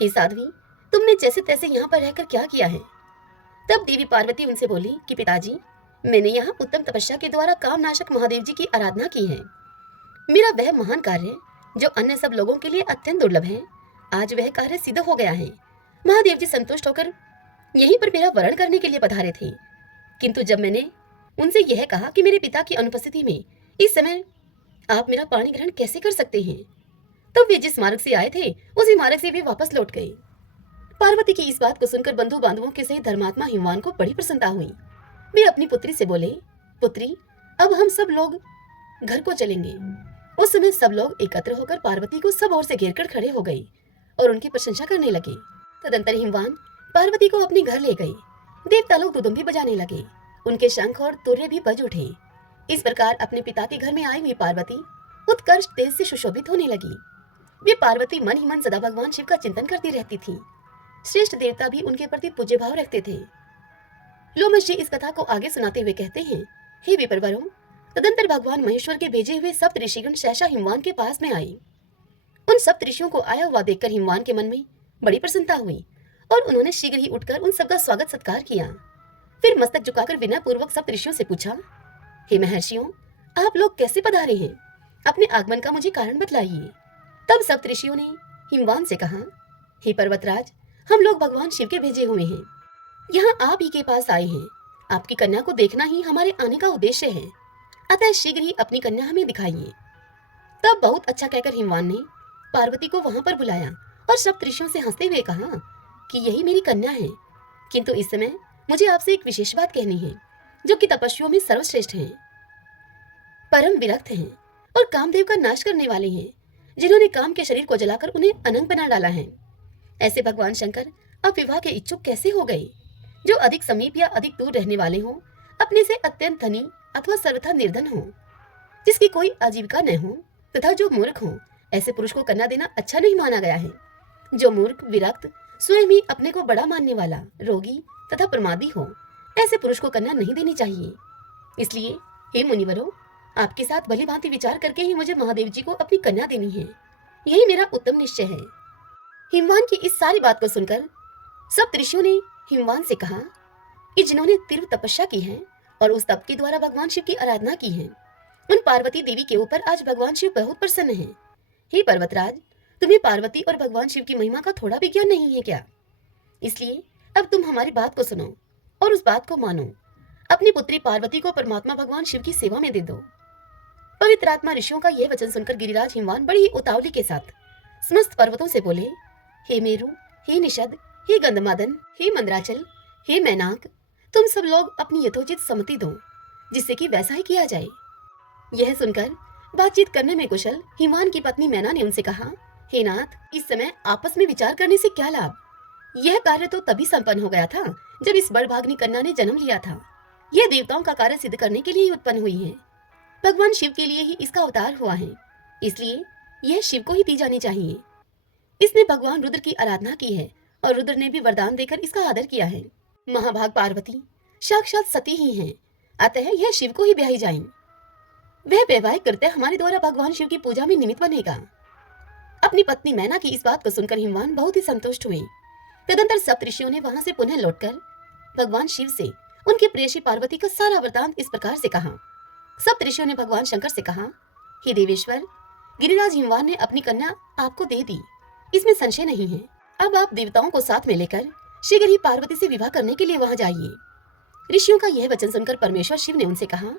हे साध्वी, तुमने जैसे तैसे यहाँ पर रहकर क्या किया है? तब देवी पार्वती उनसे बोली कि पिताजी, मैंने यहाँ उत्तम तपस्या के द्वारा कामनाशक महादेव जी की आराधना की है। मेरा वह महान कार्य जो अन्य सब लोगों के लिए अत्यंत दुर्लभ है, आज वह कार्य सिद्ध हो गया है। महादेव जी संतुष्ट होकर यहीं पर मेरा वरण करने के लिए पधारे थे, किंतु जब मैंने उनसे यह कहा कि मेरे पिता की अनुपस्थिति में इस समय आप मेरा पानी ग्रहण कैसे कर सकते हैं, तब वे जिस मार्ग से आए थे उसी मार्ग से वे वापस लौट गए। पार्वती की इस बात को सुनकर बंधु बांधवों के सहित धर्मात्मा हिमवान को बड़ी प्रसन्नता हुई। वे अपनी पुत्री से बोले, पुत्री, अब हम सब लोग घर को चलेंगे। उस समय सब लोग एकत्र होकर पार्वती को सब ओर से घेर कर खड़े हो गए और उनकी प्रशंसा करने लगे। तदंतर हिमवान पार्वती को अपने घर ले गए। देवता लोग दुदुम्बी बजाने लगे, उनके शंख और तुर्य भी बज उठे। इस प्रकार अपने पिता के घर में आई हुई पार्वती उत्कर्ष तेज से सुशोभित होने लगी। वे पार्वती मन ही मन सदा भगवान शिव का चिंतन करती रहती थी। श्रेष्ठ देवता भी उनके प्रति पूज्य भाव रखते थे। लोमश जी इस कथा को आगे सुनाते हुए कहते हैं, हे विप्रवरों, तदंतर भगवान महेश्वर के भेजे हुए सप्त ऋषिगण सहसा हिमवान के पास में आए। उन सप्त ऋषियों को आया हुआ देखकर हिमवान के मन में बड़ी प्रसन्नता हुई और उन्होंने शीघ्र ही उठकर उन सबका स्वागत सत्कार किया। फिर मस्तक झुकाकर विनय पूर्वक सप्त ऋषियों से पूछा, हे महर्षियों, आप लोग कैसे पधारे हैं? अपने आगमन का मुझे कारण बतलाइए। तब सप्त ऋषियों ने हिमवान से कहा, हे पर्वतराज, हम लोग भगवान शिव के भेजे हुए हैं, यहाँ आप ही के पास आए हैं। आपकी कन्या को देखना ही हमारे आने का उद्देश्य है, अतः शीघ्र ही अपनी कन्या हमें दिखाइए। तब बहुत अच्छा कहकर हिमवान ने पार्वती को वहां पर बुलाया और सप्त ऋषियों से हंसते हुए कहा कि यही मेरी कन्या है, किंतु इस समय मुझे आपसे एक विशेष बात कहनी है, जो कि तपस्वियों में सर्वश्रेष्ठ हैं, परम विरक्त हैं और कामदेव का नाश करने वाले हैं, जिन्होंने काम के शरीर को जलाकर उन्हें अनंग बना डाला है। ऐसे भगवान शंकर अब विवाह के इच्छुक कैसे हो गए? जो अधिक समीप या अधिक दूर रहने वाले हों, अपने से अत्यंत धनी अथवा सर्वथा निर्धन हो, जिसकी कोई आजीविका न हो तथा जो मूर्ख हो, ऐसे पुरुष को कन्या देना अच्छा नहीं माना गया है। जो मूर्ख, विरक्त, स्वयं ही अपने को बड़ा मानने वाला, रोगी तथा प्रमादी हो, ऐसे पुरुष को कन्या नहीं देनी चाहिए। इसलिए हे मुनिवरों, आपके साथ भली भांति विचार करके ही मुझे महादेव जी को अपनी कन्या देनी है, यही मेरा उत्तम निश्चय है। हिमवान की इस सारी बात को सुनकर सब ऋषियों ने हिमवान से कहा कि जिन्होंने तीव्र तपस्या की है और उस तप के द्वारा भगवान शिव की आराधना की है, उन पार्वती देवी के ऊपर आज भगवान शिव बहुत प्रसन्न हैं। हे पर्वतराज, तुम्हें पार्वती और भगवान शिव की महिमा का थोड़ा भी ज्ञान नहीं है क्या? इसलिए अब तुम हमारी बात को सुनो और उस बात को मानो। अपनी पुत्री पार्वती को परमात्मा भगवान शिव की सेवा में दे दो। पवित्र आत्मा ऋषियों का यह वचन सुनकर गिरिराज हिमवान बड़ी ही उतावली के साथ समस्त पर्वतों से बोले, हे मेरु, हे निषद, हे गंधमादन, हे मंदराचल, हे मैनाक, तुम सब लोग अपनी यथोचित सम्मति दो, जिससे कि वैसा ही किया जाए। यह सुनकर बातचीत करने में कुशल हिमवान की पत्नी मैना ने उनसे कहा, हे नाथ, इस समय आपस में विचार करने से क्या लाभ? यह कार्य तो तभी संपन्न हो गया था जब इस बड़भाग्नि कन्या ने जन्म लिया था। यह देवताओं का कार्य सिद्ध करने के लिए ही उत्पन्न हुई है। भगवान शिव के लिए ही इसका अवतार हुआ है, इसलिए यह शिव को ही दी जानी चाहिए। इसने भगवान रुद्र की आराधना की है और रुद्र ने भी वरदान देकर इसका आदर किया है। महाभाग पार्वती साक्षात सती ही हैं, अतः यह शिव को ही ब्याही जाए। वह वैवाहिक कृत्य हमारे द्वारा भगवान शिव की पूजा में निमित्त बनेगा। अपनी पत्नी मैना की इस बात को सुनकर हिमवान बहुत ही संतुष्ट हुए। तदंतर सप्त ऋषियों ने वहां से पुनः लौटकर भगवान शिव से उनकी प्रेयसी पार्वती का सारा वृतांत इस प्रकार से कहा। सप्त ऋषियों ने भगवान शंकर से कहा, हे देवेश्वर, गिरिराज हिमवान ने अपनी कन्या आपको दे दी, इसमें संशय नहीं है। अब आप देवताओं को साथ में लेकर शीघ्र ही पार्वती से विवाह करने के लिए वहां जाइए। ऋषियों का यह वचन सुनकर परमेश्वर शिव ने उनसे कहा,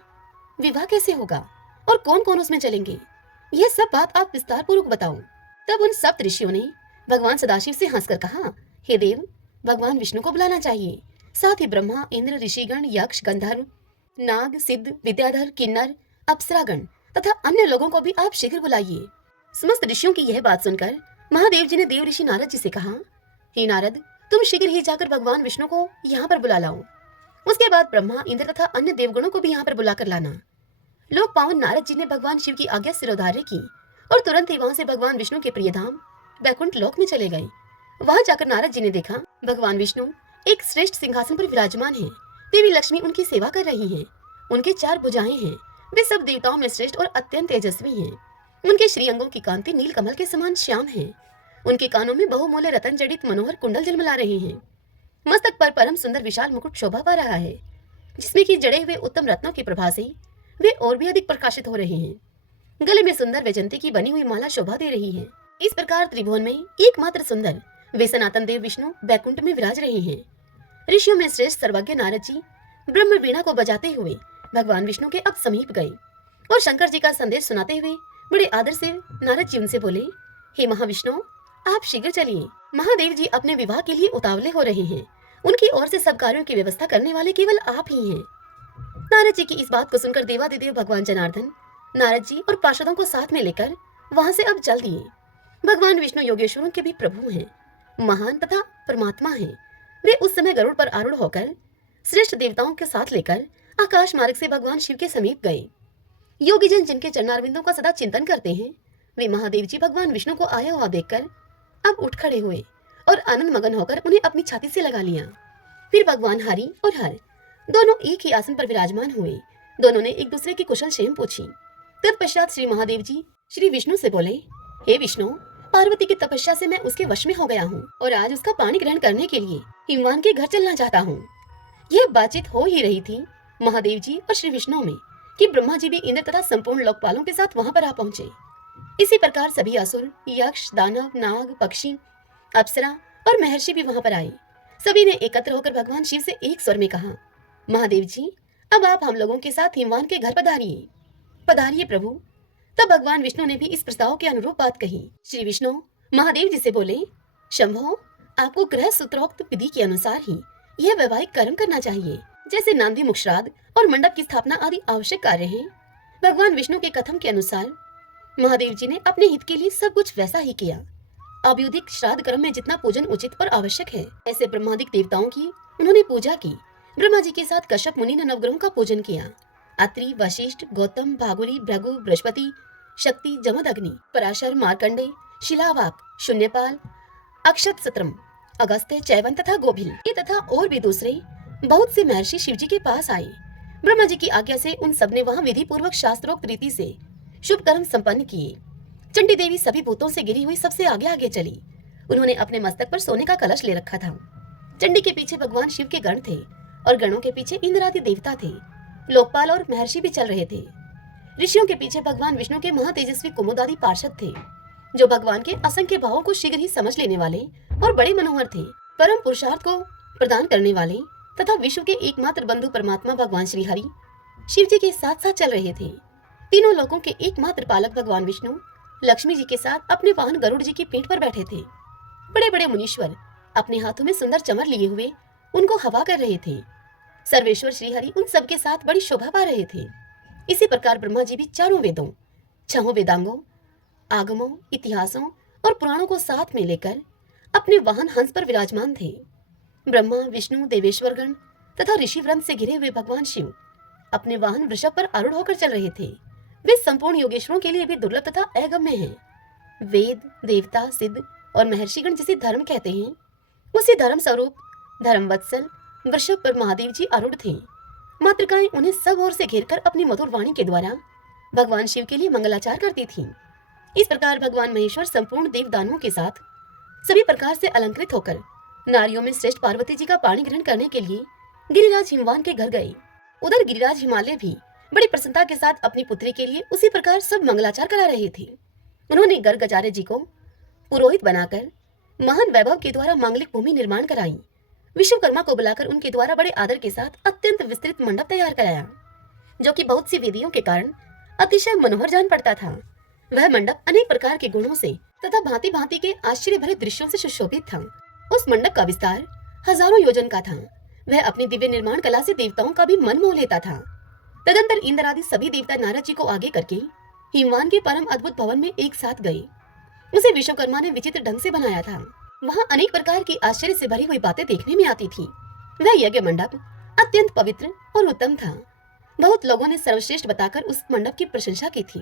विवाह कैसे होगा और कौन कौन उसमें चलेंगे? यह सब बात आप विस्तार पूर्वक बताओ। तब उन सप्त ऋषियों ने भगवान सदाशिव से हंसकर कहा, हे देव, भगवान विष्णु को बुलाना चाहिए, साथ ही ब्रह्मा, इंद्र, ऋषिगण, यक्ष, गंधर्व, नाग, सिद्ध, विद्याधर, किन्नर, अप्सरागण तथा अन्य लोगों को भी आप शीघ्र बुलाइए। समस्त ऋषियों की यह बात सुनकर महादेव जी ने देव ऋषि नारद जी से कहा, हे नारद, तुम शीघ्र ही जाकर भगवान विष्णु को यहाँ पर बुला लाओ। उसके बाद ब्रह्मा, इंद्र तथा अन्य देवगणों को भी यहाँ पर बुलाकर लाना। लोक पावन नारद जी ने भगवान शिव की आज्ञा सिरोधार्य की और तुरंत ही वहां से भगवान विष्णु के प्रिय धाम वैकुंठ लोक में चले गए। वहां जाकर नारद जी ने देखा भगवान विष्णु एक श्रेष्ठ सिंहासन पर विराजमान है। देवी लक्ष्मी उनकी सेवा कर रही हैं। उनके 4 भुजाएं हैं। वे सब देवताओं में श्रेष्ठ और अत्यंत तेजस्वी हैं। उनके श्री अंगों की कांति नील कमल के समान श्याम है। उनके कानों में बहुमूल्य रतन जड़ित मनोहर कुंडल जलमला रहे हैं। मस्तक पर परम सुंदर विशाल मुकुट शोभा पा रहा है, जिसमें कि जड़े हुए उत्तम रत्नों की प्रभा से वे और भी अधिक प्रकाशित हो रहे हैं। गले में सुंदर वैजंती की बनी हुई माला शोभा दे रही है। इस प्रकार त्रिभुवन में एकमात्र सुंदर वे सनातन देव विष्णु बैकुंठ में विराज रहे हैं। ऋषियों में श्रेष्ठ सर्वज्ञ नारद जी ब्रह्म वीणा को बजाते हुए भगवान विष्णु के अब समीप गए और शंकर जी का संदेश सुनाते हुए बड़े आदर से नारद जी उनसे बोले, हे महाविष्णु, आप शीघ्र चलिए, महादेव जी अपने विवाह के लिए उतावले हो रहे हैं। उनकी ओर से सब कार्यों की व्यवस्था करने वाले केवल आप ही हैं। नारद जी की इस बात को सुनकर देवादिदेव भगवान जनार्दन नारद जी और पार्षदों को साथ में लेकर वहां से अब जल दिए। भगवान विष्णु योगेश्वरों के भी प्रभु हैं, महान तथा परमात्मा हैं। वे उस समय गरुड़ पर आरूढ़ होकर श्रेष्ठ देवताओं के साथ लेकर आकाश मार्ग से भगवान शिव के समीप गए। योगी जन जिनके चरणारविंदों का सदा चिंतन करते हैं, वे महादेव जी भगवान विष्णु को आया हुआ देखकर अब उठ खड़े हुए और आनंद मगन होकर उन्हें अपनी छाती से लगा लिया। फिर भगवान हरि और हर दोनों एक ही आसन पर विराजमान हुए। दोनों ने एक दूसरे की कुशल क्षेम पूछी। तत्पश्चात श्री महादेव जी श्री विष्णु से बोले, हे विष्णु, पार्वती की तपस्या से मैं उसके वश में हो गया हूँ और आज उसका पानी ग्रहण करने के लिए हिमवान के घर चलना चाहता हूँ। यह बातचीत हो ही रही थी महादेव जी और श्री विष्णु में कि ब्रह्मा जी भी इंद्र तथा संपूर्ण लोकपालों के साथ वहां पर आ पहुंचे। इसी प्रकार सभी असुर, यक्ष, दानव, नाग, पक्षी, अप्सरा और महर्षि भी वहां पर आए। सभी ने एकत्र होकर भगवान शिव से एक स्वर में कहा, महादेव जी, अब आप हम लोगों के साथ हिमवान के घर पधारिए। पधारिए प्रभु। तब भगवान विष्णु ने भी इस प्रस्ताव के अनुरूप बात कही। श्री विष्णु महादेव जी से बोले, शंभो, आपको ग्रह सूत्रोक्त विधि के अनुसार ही यह वैवाहिक कर्म करना चाहिए। जैसे नांदी मुख श्राद्ध और मंडप की स्थापना आदि आवश्यक कार्य हैं, भगवान विष्णु के कथन के अनुसार महादेव जी ने अपने हित के लिए सब कुछ वैसा ही किया। अभ्युदिक श्राद्ध कर्म में जितना पूजन उचित और आवश्यक है, ऐसे ब्रह्मादिक देवताओं की उन्होंने पूजा की। ब्रह्मा जी के साथ कश्यप मुनि ने नवग्रहों का पूजन किया। अत्रि, वशिष्ठ, गौतम, भागुरी, भृगु, बृहस्पति, शक्ति, जमदग्नि, पराशर, मार्कंडे, शिलावाक, शून्यपाल, अक्षत सत्रम, अगस्त्य, चैवन तथा गोभिल ये तथा और भी दूसरे बहुत से महर्षि शिव जी के पास आए। ब्रह्मा जी की आज्ञा से उन सब ने वहाँ विधि पूर्वक शास्त्रोक्त रीति से शुभ कर्म संपन्न किए। चंडी देवी सभी भूतों से गिरी हुई सबसे आगे आगे चली। उन्होंने अपने मस्तक पर सोने का कलश ले रखा था। चंडी के पीछे भगवान शिव के गण थे और गणों के पीछे इंद्र आदि देवता थे। लोकपाल और महर्षि भी चल रहे थे। ऋषियों के पीछे भगवान विष्णु के महातेजस्वी कुमुद आदि पार्षद थे, जो भगवान के असंख्य भावों को शीघ्र ही समझ लेने वाले और बड़े मनोहर थे। परम पुरुषार्थ को प्रदान करने वाले तथा विश्व के एकमात्र बंधु परमात्मा भगवान श्री हरि शिव जी के साथ साथ चल रहे थे। तीनों लोकों के एकमात्र पालक भगवान विष्णु लक्ष्मी जी के साथ अपने वाहन गरुड़ जी की पीठ पर बैठे थे। बड़े बड़े मुनीश्वर अपने हाथों में सुंदर चमर लिए हुए उनको हवा कर रहे थे। सर्वेश्वर श्रीहरि उन सबके साथ बड़ी शोभा पा रहे थे। इसी प्रकार ब्रह्मा जी भी चारों वेदों, छहों वेदांगों, आगमों, इतिहासों और पुराणों को साथ में लेकर अपने वाहन हंस पर विराजमान थे। ब्रह्मा, विष्णु, देवेश्वरगण तथा ऋषि वृंद से घिरे हुए भगवान शिव अपने वाहन वृषभ पर आरूढ़ होकर चल रहे थे। वे संपूर्ण योगेश्वरों के लिए भी दुर्लभ तथा अगम्य हैं। वेद, देवता, सिद्ध और महर्षिगण जिसे धर्म कहते हैं, उसी धर्म स्वरूप धर्मवत्सल वृषभ पर महादेव जी आरूढ़ थे। मातृकाएं उन्हें सब ओर से घेरकर अपनी मधुर वाणी के द्वारा भगवान शिव के लिए मंगलाचार करती थीं। इस प्रकार भगवान महेश्वर संपूर्ण देवदानवों के साथ सभी प्रकार से अलंकृत होकर नारियों में श्रेष्ठ पार्वती जी का पाणी ग्रहण करने के लिए गिरिराज हिमवान के घर गए। उधर गिरिराज हिमालय भी बड़ी प्रसन्नता के साथ अपनी पुत्री के लिए उसी प्रकार सब मंगलाचार करा रहे थे। उन्होंने गर्ग गजारे जी को पुरोहित बनाकर महान वैभव के द्वारा मांगलिक भूमि निर्माण कराई। विश्वकर्मा को बुलाकर उनके द्वारा बड़े आदर के साथ अत्यंत विस्तृत मंडप तैयार कराया, जो कि बहुत सी विधियों के कारण अतिशय मनोहर जान पड़ता था। वह मंडप अनेक प्रकार के गुणों से तथा भांति भांति के आश्चर्य भरे दृश्यों से सुशोभित था। उस मंडप का विस्तार हजारों योजन का था। वह अपनी दिव्य निर्माण कला से देवताओं का भी मन मोह लेता था। तदंतर इंद्र आदि सभी देवता नारद जी को आगे करके हिमवान के परम अद्भुत भवन में एक साथ गए। उसे विश्वकर्मा ने विचित्र ढंग से बनाया था। वहाँ अनेक प्रकार की आश्चर्य से भरी हुई बातें देखने में आती थी। वह यज्ञ मंडप अत्यंत पवित्र और उत्तम था। बहुत लोगों ने सर्वश्रेष्ठ बताकर उस मंडप की प्रशंसा की थी।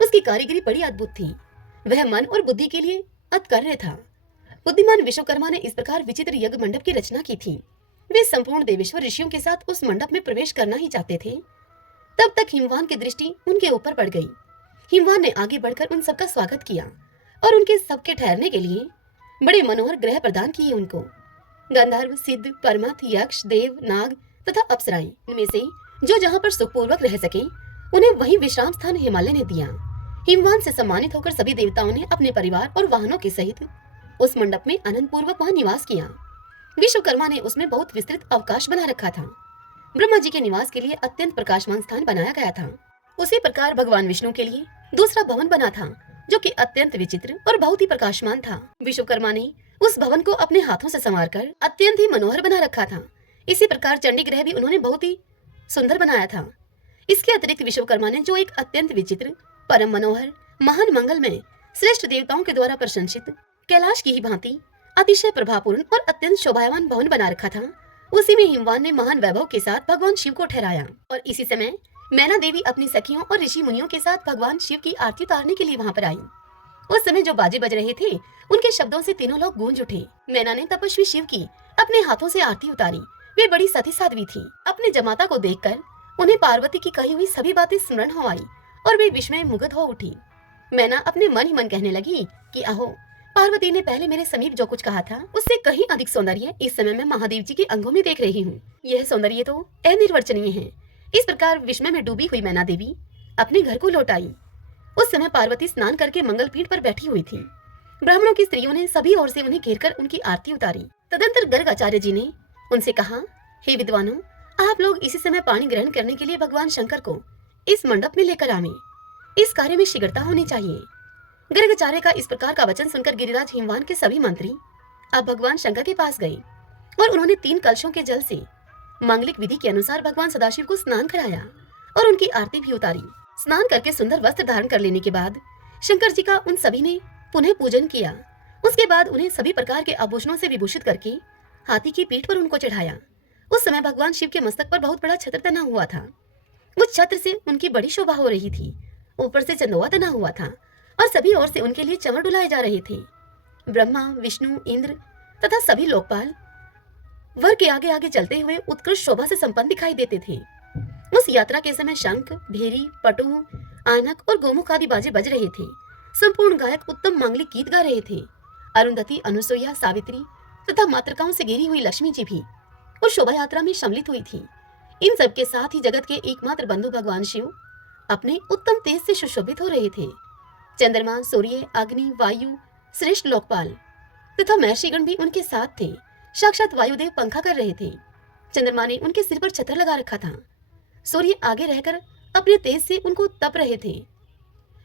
उसकी कारीगरी बड़ी अद्भुत थी। वह मन और बुद्धि के लिए अतकर्य था। बुद्धिमान विश्वकर्मा ने इस प्रकार विचित्र यज्ञ मंडप की रचना की थी। वे संपूर्ण देवेश्वर ऋषियों के साथ उस मंडप में प्रवेश करना ही चाहते थे। तब तक हिमवान की दृष्टि उनके ऊपर पड़ गई। हिमवान ने आगे बढ़कर उन सबका स्वागत किया और उनके सबके ठहरने के लिए बड़े मनोहर ग्रह प्रदान किए उनको। गंधर्व, सिद्ध, परमथ, यक्ष, देव, नाग तथा अप्सराएं, इनमें से जो जहाँ पर सुखपूर्वक रह सके उन्हें वही विश्राम स्थान हिमालय ने दिया। हिमवान से सम्मानित होकर सभी देवताओं ने अपने परिवार और वाहनों के सहित उस मंडप में आनंद पूर्वक वहाँ निवास किया। विश्वकर्मा ने उसमें बहुत विस्तृत अवकाश बना रखा था। ब्रह्मा जी के निवास के लिए अत्यंत प्रकाशमान स्थान बनाया गया था। उसी प्रकार भगवान विष्णु के लिए दूसरा भवन बना था, जो कि अत्यंत विचित्र और बहुत ही प्रकाशमान था। विश्वकर्मा ने उस भवन को अपने हाथों से संवारकर अत्यंत ही मनोहर बना रखा था। इसी प्रकार चंडी ग्रह भी उन्होंने बहुत ही सुंदर बनाया था। इसके अतिरिक्त विश्वकर्मा ने जो एक अत्यंत विचित्र, परम मनोहर, महान, मंगलमय, श्रेष्ठ देवताओं के द्वारा प्रशंसित, कैलाश की ही भांति अतिशय प्रभावपूर्ण और अत्यंत शोभायमान भवन बना रखा था, उसी में हिमवान ने महान वैभव के साथ भगवान शिव को ठहराया। और इसी समय मैना देवी अपनी सखियों और ऋषि मुनियों के साथ भगवान शिव की आरती उतारने के लिए वहां पर आई। उस समय जो बाजे बज रहे थे, उनके शब्दों से तीनों लोग गूंज उठे। मैना ने तपस्वी शिव की अपने हाथों से आरती उतारी। वे बड़ी सती साध्वी थी। अपने जमाता को देखकर उन्हें पार्वती की कही हुई सभी बातें स्मरण हो आई और वे विस्मय मुग्ध हो उठी। मैना अपने मन ही मन कहने लगी कि अहो, पार्वती ने पहले मेरे समीप जो कुछ कहा था, उससे कहीं अधिक सौंदर्य इस समय मैं महादेव जी के अंगों में देख रही हूँ। यह सौंदर्य तो अनिर्वचनीय है। इस प्रकार विस्मय में डूबी हुई मैना देवी अपने घर को लौट आई। उस समय पार्वती स्नान करके मंगल पीठ पर बैठी हुई थी। ब्राह्मणों की स्त्रियों ने सभी ओर से उन्हें घेरकर उनकी आरती उतारी। तदंतर गर्ग आचार्य जी ने उनसे कहा, हे विद्वानों, आप लोग इसी समय पानी ग्रहण करने के लिए भगवान शंकर को इस मंडप में लेकर आवे। इस कार्य में शीघ्रता होनी चाहिए। गर्गाचार्य का इस प्रकार का वचन सुनकर गिरिराज हिमवान के सभी मंत्री अब भगवान शंकर के पास गए और उन्होंने 3 कलशों के जल से मांगलिक विधि के अनुसार भगवान सदाशिव को स्नान कराया और उनकी आरती भी उतारी। स्नान करके सुंदर वस्त्र धारण कर लेने के बाद शंकर जी का उन सभी ने पुनः पूजन किया। उसके बाद उन्हें सभी प्रकार के आभूषणों से विभूषित करके हाथी की पीठ पर उनको चढ़ाया। उस समय भगवान शिव के मस्तक पर बहुत बड़ा छत्र तना हुआ था। उस छत्र से उनकी बड़ी शोभा हो रही थी। ऊपर से चंदोआ तना हुआ था और सभी ओर से उनके लिए चंवर डुलाए जा रहे थे। ब्रह्मा, विष्णु, इंद्र तथा सभी लोकपाल वर के आगे आगे चलते हुए उत्कृष्ट शोभा से संपन्न दिखाई देते थे। उस यात्रा के समय शंख, भेरी, पटु, आनक और गोमुख आदि बाजे बज रहे थे। संपूर्ण गायक उत्तम मांगलिक गीत गा रहे थे। अरुंधति, अनुसुईया, सावित्री तथा मातृकाओं से घेरी हुई लक्ष्मी जी भी उस शोभा यात्रा में सम्मिलित हुई थी। इन सब के साथ ही जगत के एकमात्र बंधु भगवान शिव अपने उत्तम तेज से सुशोभित हो रहे थे। चंद्रमा, सूर्य, अग्नि, वायु, श्रेष्ठ लोकपाल तथा महर्षिगण भी उनके साथ थे। साक्षात वायुदेव पंखा कर रहे थे। चंद्रमा ने उनके सिर पर छत्र लगा रखा था। सूर्य आगे रहकर अपने तेज से उनको तप रहे थे।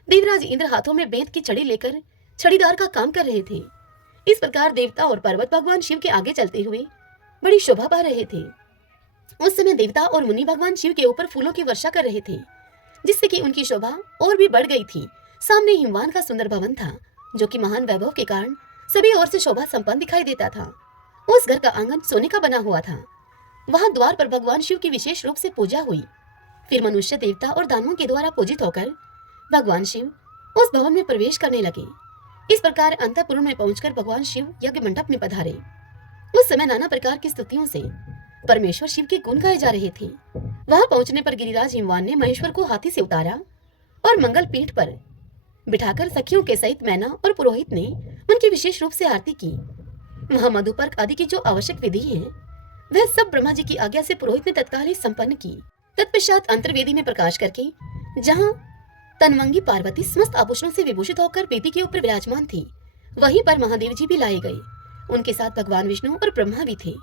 देवराज इंद्र हाथों में बेंत की छड़ी लेकर छड़ीदार का काम कर रहे थे। इस प्रकार देवता और पर्वत भगवान शिव के आगे चलते हुए बड़ी शोभा पा रहे थे। उस समय देवता और मुनि भगवान शिव के ऊपर फूलों की वर्षा कर रहे थे, जिससे कि उनकी शोभा और भी बढ़ गई थी। सामने हिमवान का सुंदर भवन था, जो कि महान वैभव के कारण सभी ओर से शोभा संपन्न दिखाई देता था। उस घर का आंगन सोने का बना हुआ था। वहां द्वार पर भगवान शिव की विशेष रूप से पूजा हुई। फिर मनुष्य, देवता और दानवों के द्वारा पूजित होकर भगवान शिव उस भवन में प्रवेश करने लगे। इस प्रकार अंतःपुर में पहुंचकर भगवान शिव यज्ञ मंडप में पधारे। उस समय नाना प्रकार की स्तुतियों से परमेश्वर शिव के गुण गाए जा रहे थे। वहां पहुंचने पर गिरिराज हिमवान ने महेश्वर को हाथी से उतारा और मंगल पीठ पर बिठाकर सखियों के सहित मैना और पुरोहित ने उनकी विशेष रूप से आरती की। वहां मधुपर्क आदि की जो आवश्यक विधि है, वह सब ब्रह्मा जी की आज्ञा से पुरोहित ने तत्काल ही संपन्न की। तत्पश्चात अंतर्वेदी में प्रकाश करके जहां तनवंगी पार्वती समस्त आभूषणों से विभूषित होकर वेदी के ऊपर विराजमान थी, वहीं पर महादेव जी भी लाए गए। उनके साथ भगवान विष्णु और ब्रह्मा भी थे।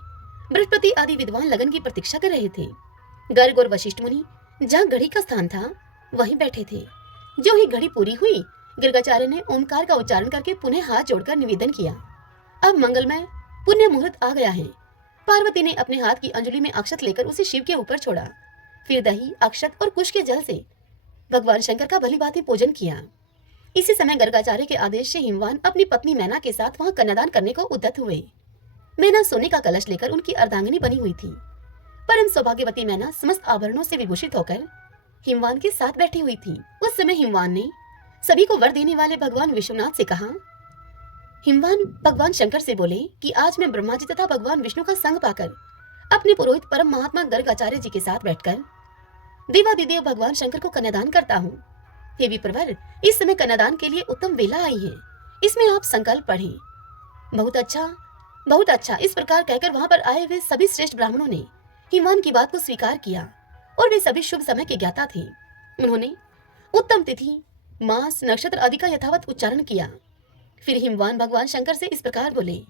बृहस्पति आदि विद्वान लगन की प्रतीक्षा कर रहे थे। गर्ग और वशिष्ठ मुनि जहाँ घड़ी का स्थान था, वहीं बैठे थे। जो ही घड़ी पूरी हुई, गर्गाचार्य ने ओमकार का उच्चारण करके पुनः हाथ जोड़कर निवेदन किया, अब मंगलमय पुण्य मुहूर्त आ गया है। पार्वती ने अपने हाथ की अंजलि में अक्षत लेकर उसे शिव के ऊपर छोड़ा। फिर दही, अक्षत और कुश के जल से भगवान शंकर का भली भांति पूजन किया। इसी समय गर्गाचार्य के आदेश से हिमवान अपनी पत्नी मैना के साथ वहां कन्यादान करने को उद्यत हुए। मैना सोने का कलश लेकर उनकी अर्धांगिनी बनी हुई थी। परम सौभाग्यवती मैना समस्त आभरणों से विभूषित होकर हिमवान के साथ बैठी हुई थी। उस समय हिमवान ने सभी को वर देने वाले भगवान विश्वनाथ से कहा। हिमवान भगवान शंकर से बोले कि आज मैं ब्रह्मा जी तथा भगवान विष्णु का संग पाकर अपने पुरोहित परम महात्मा गर्गाचार्य जी के साथ बैठकर देवादिदेव भगवान शंकर को कन्यादान करता हूँ। हे विप्रवर, इस समय कन्यादान के लिए उत्तम वेला आई है, इसमें आप संकल्प पढ़ें। बहुत अच्छा, बहुत अच्छा। इस प्रकार कहकर वहां पर आए हुए सभी श्रेष्ठ ब्राह्मणों ने हिमवान की बात को स्वीकार किया और वे सभी शुभ समय के ज्ञाता थे। उन्होंने उत्तम तिथि, मास, नक्षत्र आदि का यथावत उच्चारण किया। फिर हिमवान भगवान शंकर से इस प्रकार बोले।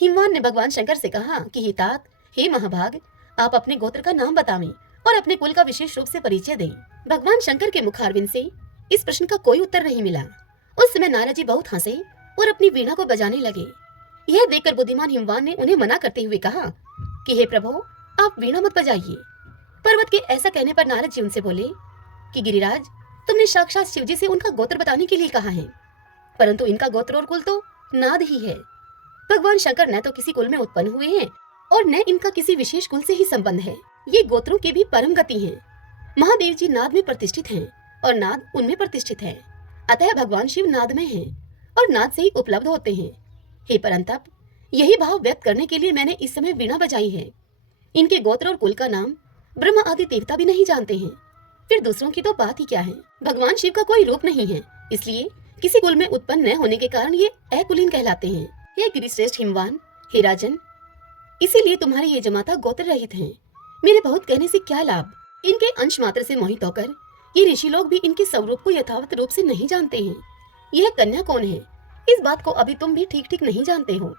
हिमवान ने भगवान शंकर से कहा कि हे तात, हे महाभाग, आप अपने गोत्र का नाम बतावें और अपने कुल का विशेष रूप से परिचय दें। भगवान शंकर के मुखारविंद से इस प्रश्न का कोई उत्तर नहीं मिला। उस समय नारद जी बहुत हंसे और अपनी वीणा को बजाने लगे। यह देखकर बुद्धिमान हिमवान ने उन्हें मना करते हुए कहा कि हे प्रभु, आप वीणा मत बजाइए। पर्वत के ऐसा कहने पर नारद जी उनसे बोले कि गिरिराज, तुमने साक्षात शिव जी से उनका गोत्र बताने के लिए कहा है, परंतु इनका गोत्र और कुल तो नाद ही है। भगवान शंकर न तो किसी कुल में उत्पन्न हुए हैं और न इनका किसी विशेष कुल से ही संबंध है। ये गोत्रों की भी परम गति है। महादेव जी नाद में प्रतिष्ठित हैं और नाद उनमें प्रतिष्ठित है। अतः भगवान शिव नाद में हैं और नाद से ही उपलब्ध होते हैं। हे परंतप, यही भाव व्यक्त करने के लिए मैंने इस समय वीणा बजाई है। इनके गोत्र और कुल का नाम ब्रह्म आदि देवता भी नहीं जानते हैं, फिर दूसरों की तो बात ही क्या है। भगवान शिव का कोई रूप नहीं है, इसलिए किसी कुल में उत्पन्न न होने के कारण ये अकुलीन कहलाते हैं। हे गिरिश्रेष्ठ हिमवान, हे राजन, इसीलिए तुम्हारे ये जमाता गोत्र रहित हैं। मेरे बहुत कहने से क्या लाभ। इनके अंश मात्र से मोहित होकर ये ऋषि लोग भी इनके स्वरूप को यथावत रूप से नहीं जानते हैं। यह कन्या कौन है, इस बात को अभी तुम भी ठीक ठीक नहीं जानते हो।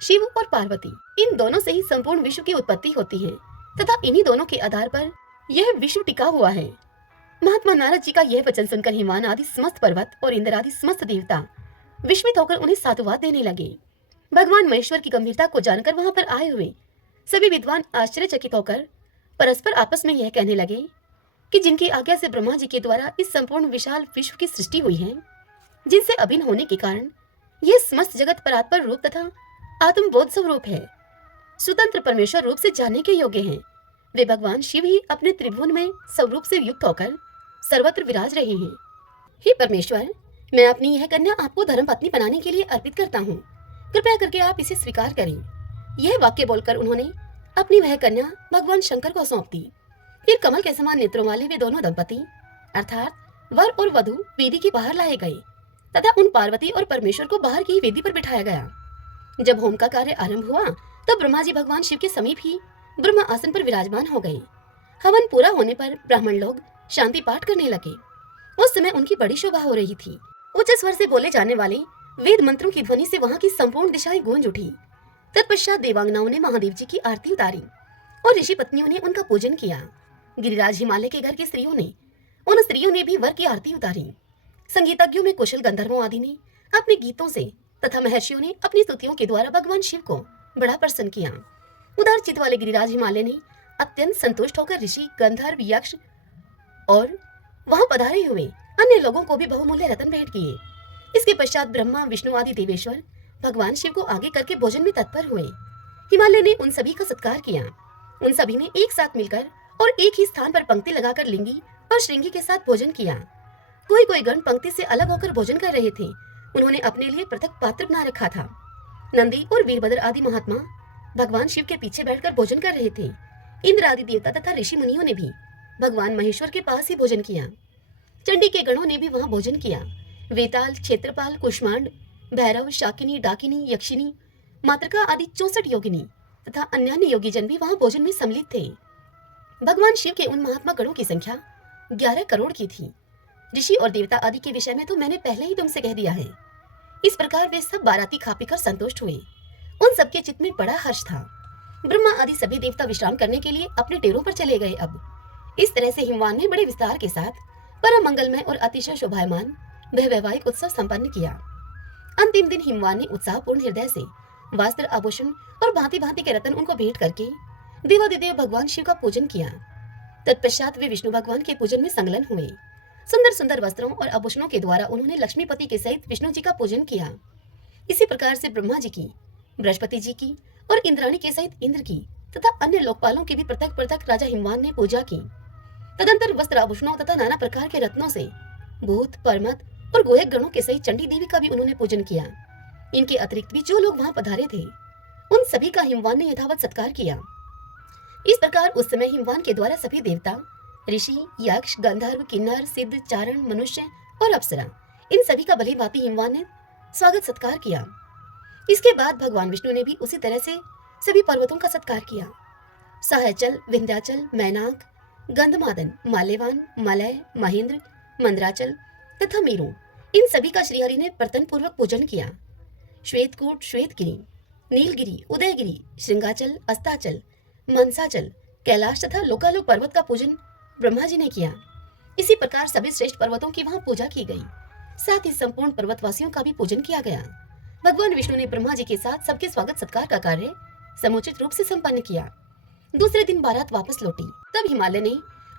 शिव और पार्वती, इन दोनों से ही संपूर्ण विश्व की उत्पत्ति होती है तथा इन्हीं दोनों के आधार पर यह विश्व टिका हुआ है। महात्मा नारद जी का यह वचन सुनकर हिमान आदि समस्त पर्वत और इंद्र आदि समस्त देवता विस्मित होकर उन्हें साधुवाद देने लगे। भगवान महेश्वर की गंभीरता को जानकर वहां पर आए हुए सभी विद्वान आश्चर्यचकित होकर परस्पर आपस में यह कहने लगे कि जिनकी आज्ञा से ब्रह्मा जी के द्वारा इस संपूर्ण विशाल विश्व की सृष्टि हुई है, जिनसे अभिन्न होने के कारण यह समस्त जगत परात्पर रूप तथा आत्मबोध स्वरूप है, स्वतंत्र परमेश्वर रूप से जानने के योग्य हैं, वे भगवान शिव ही अपने त्रिभुवन में स्वरूप से युक्त होकर सर्वत्र विराज रहे हैं। हे परमेश्वर, मैं अपनी यह कन्या आपको धर्मपत्नी बनाने के लिए अर्पित करता हूँ, कृपया करके आप इसे स्वीकार करें। यह वाक्य बोलकर उन्होंने अपनी वह कन्या भगवान शंकर को सौंप दी। फिर कमल के समान नेत्रों वाले वे दोनों दंपति अर्थात वर और वधू वेदी के बाहर लाए गए तथा उन पार्वती और परमेश्वर को बाहर की वेदी पर बिठाया गया। जब होम का कार्य आरंभ हुआ तब ब्रह्मा जी भगवान शिव के समीप ही ब्रह्म आसन पर विराजमान हो गए। हवन पूरा होने पर ब्राह्मण लोग शांति पाठ करने लगे। उस समय उनकी बड़ी शोभा हो रही थी। उच्च स्वर से बोले जाने वाले वेद मंत्रों की ध्वनि से वहां की संपूर्ण दिशाएं गूंज उठी। तत्पश्चात देवांगनाओं ने महादेव जी की आरती उतारी और ऋषि पत्नियों ने उनका पूजन किया। गिरिराज हिमालय के घर की स्त्रियों ने भी वर की आरती उतारी। संगीतज्ञों में कुशल गंधर्वों आदि ने अपने गीतों से तथा महर्षियों ने अपनी स्तुतियों के द्वारा भगवान शिव को बड़ा प्रसन्न किया। उदार चित्त वाले गिरिराज हिमालय ने अत्यंत संतुष्ट होकर ऋषि, गंधर्व, यक्ष और वहां पधारे हुए अन्य लोगों को भी बहुमूल्य रत्न भेंट किए। इसके पश्चात ब्रह्मा, विष्णु आदि देवेश्वर भगवान शिव को आगे करके भोजन में तत्पर हुए। हिमालय ने उन सभी का सत्कार किया। उन सभी ने एक साथ मिलकर और एक ही स्थान पर पंक्ति लगाकर लिंगी और श्रृंगी के साथ भोजन किया। कोई कोई गण पंक्ति से अलग होकर भोजन कर रहे थे। उन्होंने अपने लिए पृथक पात्र बना रखा था। नंदी और वीरभद्र आदि महात्मा भगवान शिव के पीछे बैठकर भोजन कर रहे थे। इंद्र आदि देवता तथा ऋषि मुनियों ने भी भगवान महेश्वर के पास ही भोजन किया। चंडी के गणों ने भी वहां भोजन किया। वेताल, क्षेत्रपाल, कुष्मांड, भैरव, शाकिनी, डाकिनी, यक्षिनी, मातृका आदि 64 योगिनी तथा अन्य योगीजन भी वहां भोजन में सम्मिलित थे। भगवान शिव के उन महात्मा गणों की संख्या 11 करोड़ की थी। ऋषि और देवता आदि के विषय में तो मैंने पहले ही तुमसे कह दिया है। इस प्रकार वे सब बाराती खा पीकर संतुष्ट हुए। उन सबके चित्त में बड़ा हर्ष था। ब्रह्मा आदि सभी देवता विश्राम करने के लिए अपने डेरों पर चले गए। अब इस तरह से हिमवान ने बड़े विस्तार के साथ परम मंगलमय और अतिशय शोभायमान वैवाहिक उत्सव संपन्न किया। अंतिम दिन हिमवान ने उत्साहपूर्ण हृदय से वस्त्र, आभूषण और भांति भांति के रत्न उनको भेंट करके देवादिदेव भगवान शिव का पूजन किया। तत्पश्चात वे विष्णु भगवान के पूजन में संलग्न हुए। सुंदर सुंदर वस्त्रों और आभूषणों के द्वारा उन्होंने लक्ष्मीपति के सहित विष्णु जी का पूजन किया। इसी प्रकार से ब्रह्मा जी की, बृहस्पति जी की और इंद्राणी के सहित इंद्र की तथा अन्य लोकपालों की भी पृथक पृथक राजा हिमवान ने पूजा की। तदंतर वस्त्र, आभूषणों तथा नाना प्रकार के रत्नों से भूत, परमत और गोयक गणों के सहित चंडी देवी का भी उन्होंने पूजन किया। इनके अतिरिक्त भी जो लोग वहां पधारे थे उन सभी का हिमवान ने यथावत सत्कार किया। इस प्रकार उस समय हिमवान के द्वारा सभी देवता, ऋषि, यक्ष, गंधर्व, किन्नर, सिद्ध, चारण, मनुष्य और अप्सरा, इन सभी का भली भांति हिमवान ने स्वागत सत्कार किया। इसके बाद भगवान विष्णु ने भी उसी तरह से सभी पर्वतों का सत्कार किया। साहचल, विंध्याचल, मैनाक, गंधमादन, माल्यवान, मलय, महेंद्र, मंदराचल तथा मेरू, इन सभी का श्रीहरि ने प्रतन पूर्वक पूजन किया। श्वेतकूट, श्वेतगिरी, नीलगिरी, उदयगिरी, श्रृंगाचल, अस्ताचल, मनसाचल, कैलाश तथा लोकालोक पर्वत का पूजन ब्रह्मा जी ने किया। इसी प्रकार सभी श्रेष्ठ पर्वतों की वहां पूजा की गई। साथ ही संपूर्ण पर्वतवासियों का भी पूजन किया गया। भगवान विष्णु ने ब्रह्मा जी के साथ सबके स्वागत सत्कार का कार्य समुचित रूप से संपन्न किया। दूसरे दिन बारात वापस लौटी। तब हिमालय ने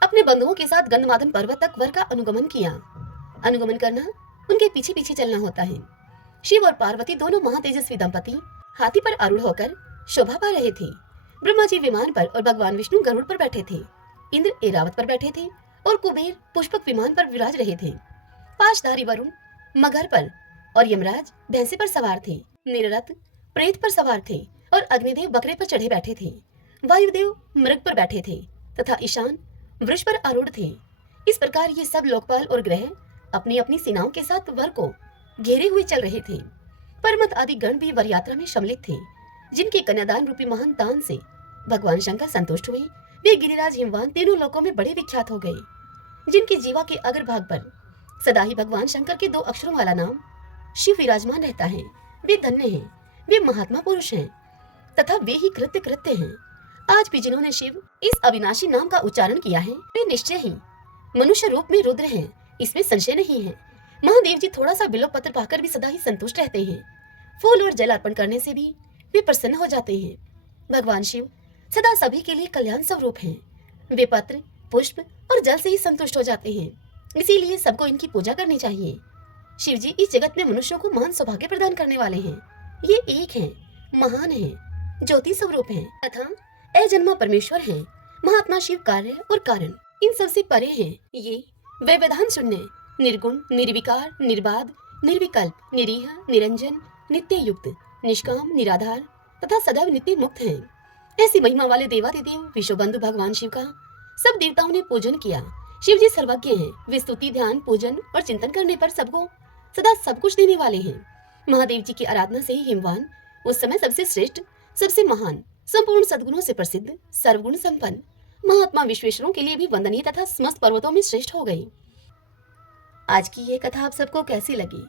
अपने बंधुओं के साथ गंधमादन पर्वत तक वर का अनुगमन किया। अनुगमन करना उनके पीछे पीछे चलना होता है। शिव और पार्वती दोनों महातेजस्वी दंपति हाथी पर आरूढ़ होकर शोभा पा रहे थे। ब्रह्मा जी विमान पर और भगवान विष्णु गरुड़ पर बैठे थे। इंद्र ऐरावत पर बैठे थे और कुबेर पुष्पक विमान पर विराज रहे थे। पाशधारी वरुण मगर पर और यमराज भैंसे पर सवार थे। नीलरथ प्रेत पर सवार थे और अग्निदेव बकरे पर चढ़े बैठे थे। वायुदेव मृग पर बैठे थे तथा ईशान वृष पर आरूढ़ थे। इस प्रकार ये सब लोकपाल और ग्रह अपनी अपनी सेनाओं के साथ वर को घेरे हुए चल रहे थे। परमत आदि गण भी वर यात्रा में सम्मिलित थे। जिनके कन्यादान रूपी महान दान से भगवान शंकर संतुष्ट हुए, वे गिरिराज हिमवान तीनों लोकों में बड़े विख्यात हो गए। जिनके जीवा के अग्रभाग पर सदा ही भगवान शंकर के 2 अक्षरों वाला नाम शिव विराजमान रहता है, वे धन्य हैं, वे महात्मा पुरुष हैं तथा वे ही कृत्य कृत्य हैं। आज भी जिन्होंने शिव इस अविनाशी नाम का उच्चारण किया है, वे निश्चय ही मनुष्य रूप में रुद्र हैं, इसमें संशय नहीं है। महादेव जी थोड़ा सा बिल्व पत्र पाकर भी सदा ही संतुष्ट रहते हैं। फूल और जल अर्पण करने से भी वे प्रसन्न हो जाते हैं। भगवान शिव सदा सभी के लिए कल्याण स्वरूप हैं। वे पत्र, पुष्प और जल से ही संतुष्ट हो जाते हैं, इसीलिए सबको इनकी पूजा करनी चाहिए। शिव जी इस जगत में मनुष्यों को महान सौभाग्य प्रदान करने वाले हैं। ये एक हैं, महान हैं, ज्योति स्वरूप हैं तथा अजन्मा परमेश्वर हैं। महात्मा शिव कार्य और कारण इन सबसे परे हैं। ये व्यवधान शून्य, निर्गुण, निर्विकार, निर्बाध, निर्विकल्प, निरीह, निरंजन, नित्य युक्त, निष्काम, निराधार तथा सदैव नित्य मुक्त हैं। ऐसी महिमा वाले देवादिदेव विश्वबंधु भगवान शिव का सब देवताओं ने पूजन किया। शिव जी सर्वज्ञ हैं। वे स्तुति, ध्यान, पूजन और चिंतन करने पर सबको सदा सब कुछ देने वाले हैं। महादेव जी की आराधना से ही हिमवान उस समय सबसे श्रेष्ठ, सबसे महान, संपूर्ण सद्गुणों से प्रसिद्ध, सर्वगुण संपन्न महात्मा विश्वेश्वरों के लिए भी वंदनीय तथा समस्त पर्वतों में श्रेष्ठ हो गई। आज की ये कथा आप सबको कैसी लगी?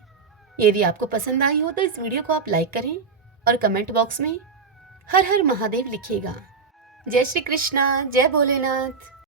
यदि आपको पसंद आई हो तो इस वीडियो को आप लाइक करें और कमेंट बॉक्स में हर हर महादेव लिखिएगा। जय श्री कृष्णा, जय भोलेनाथ।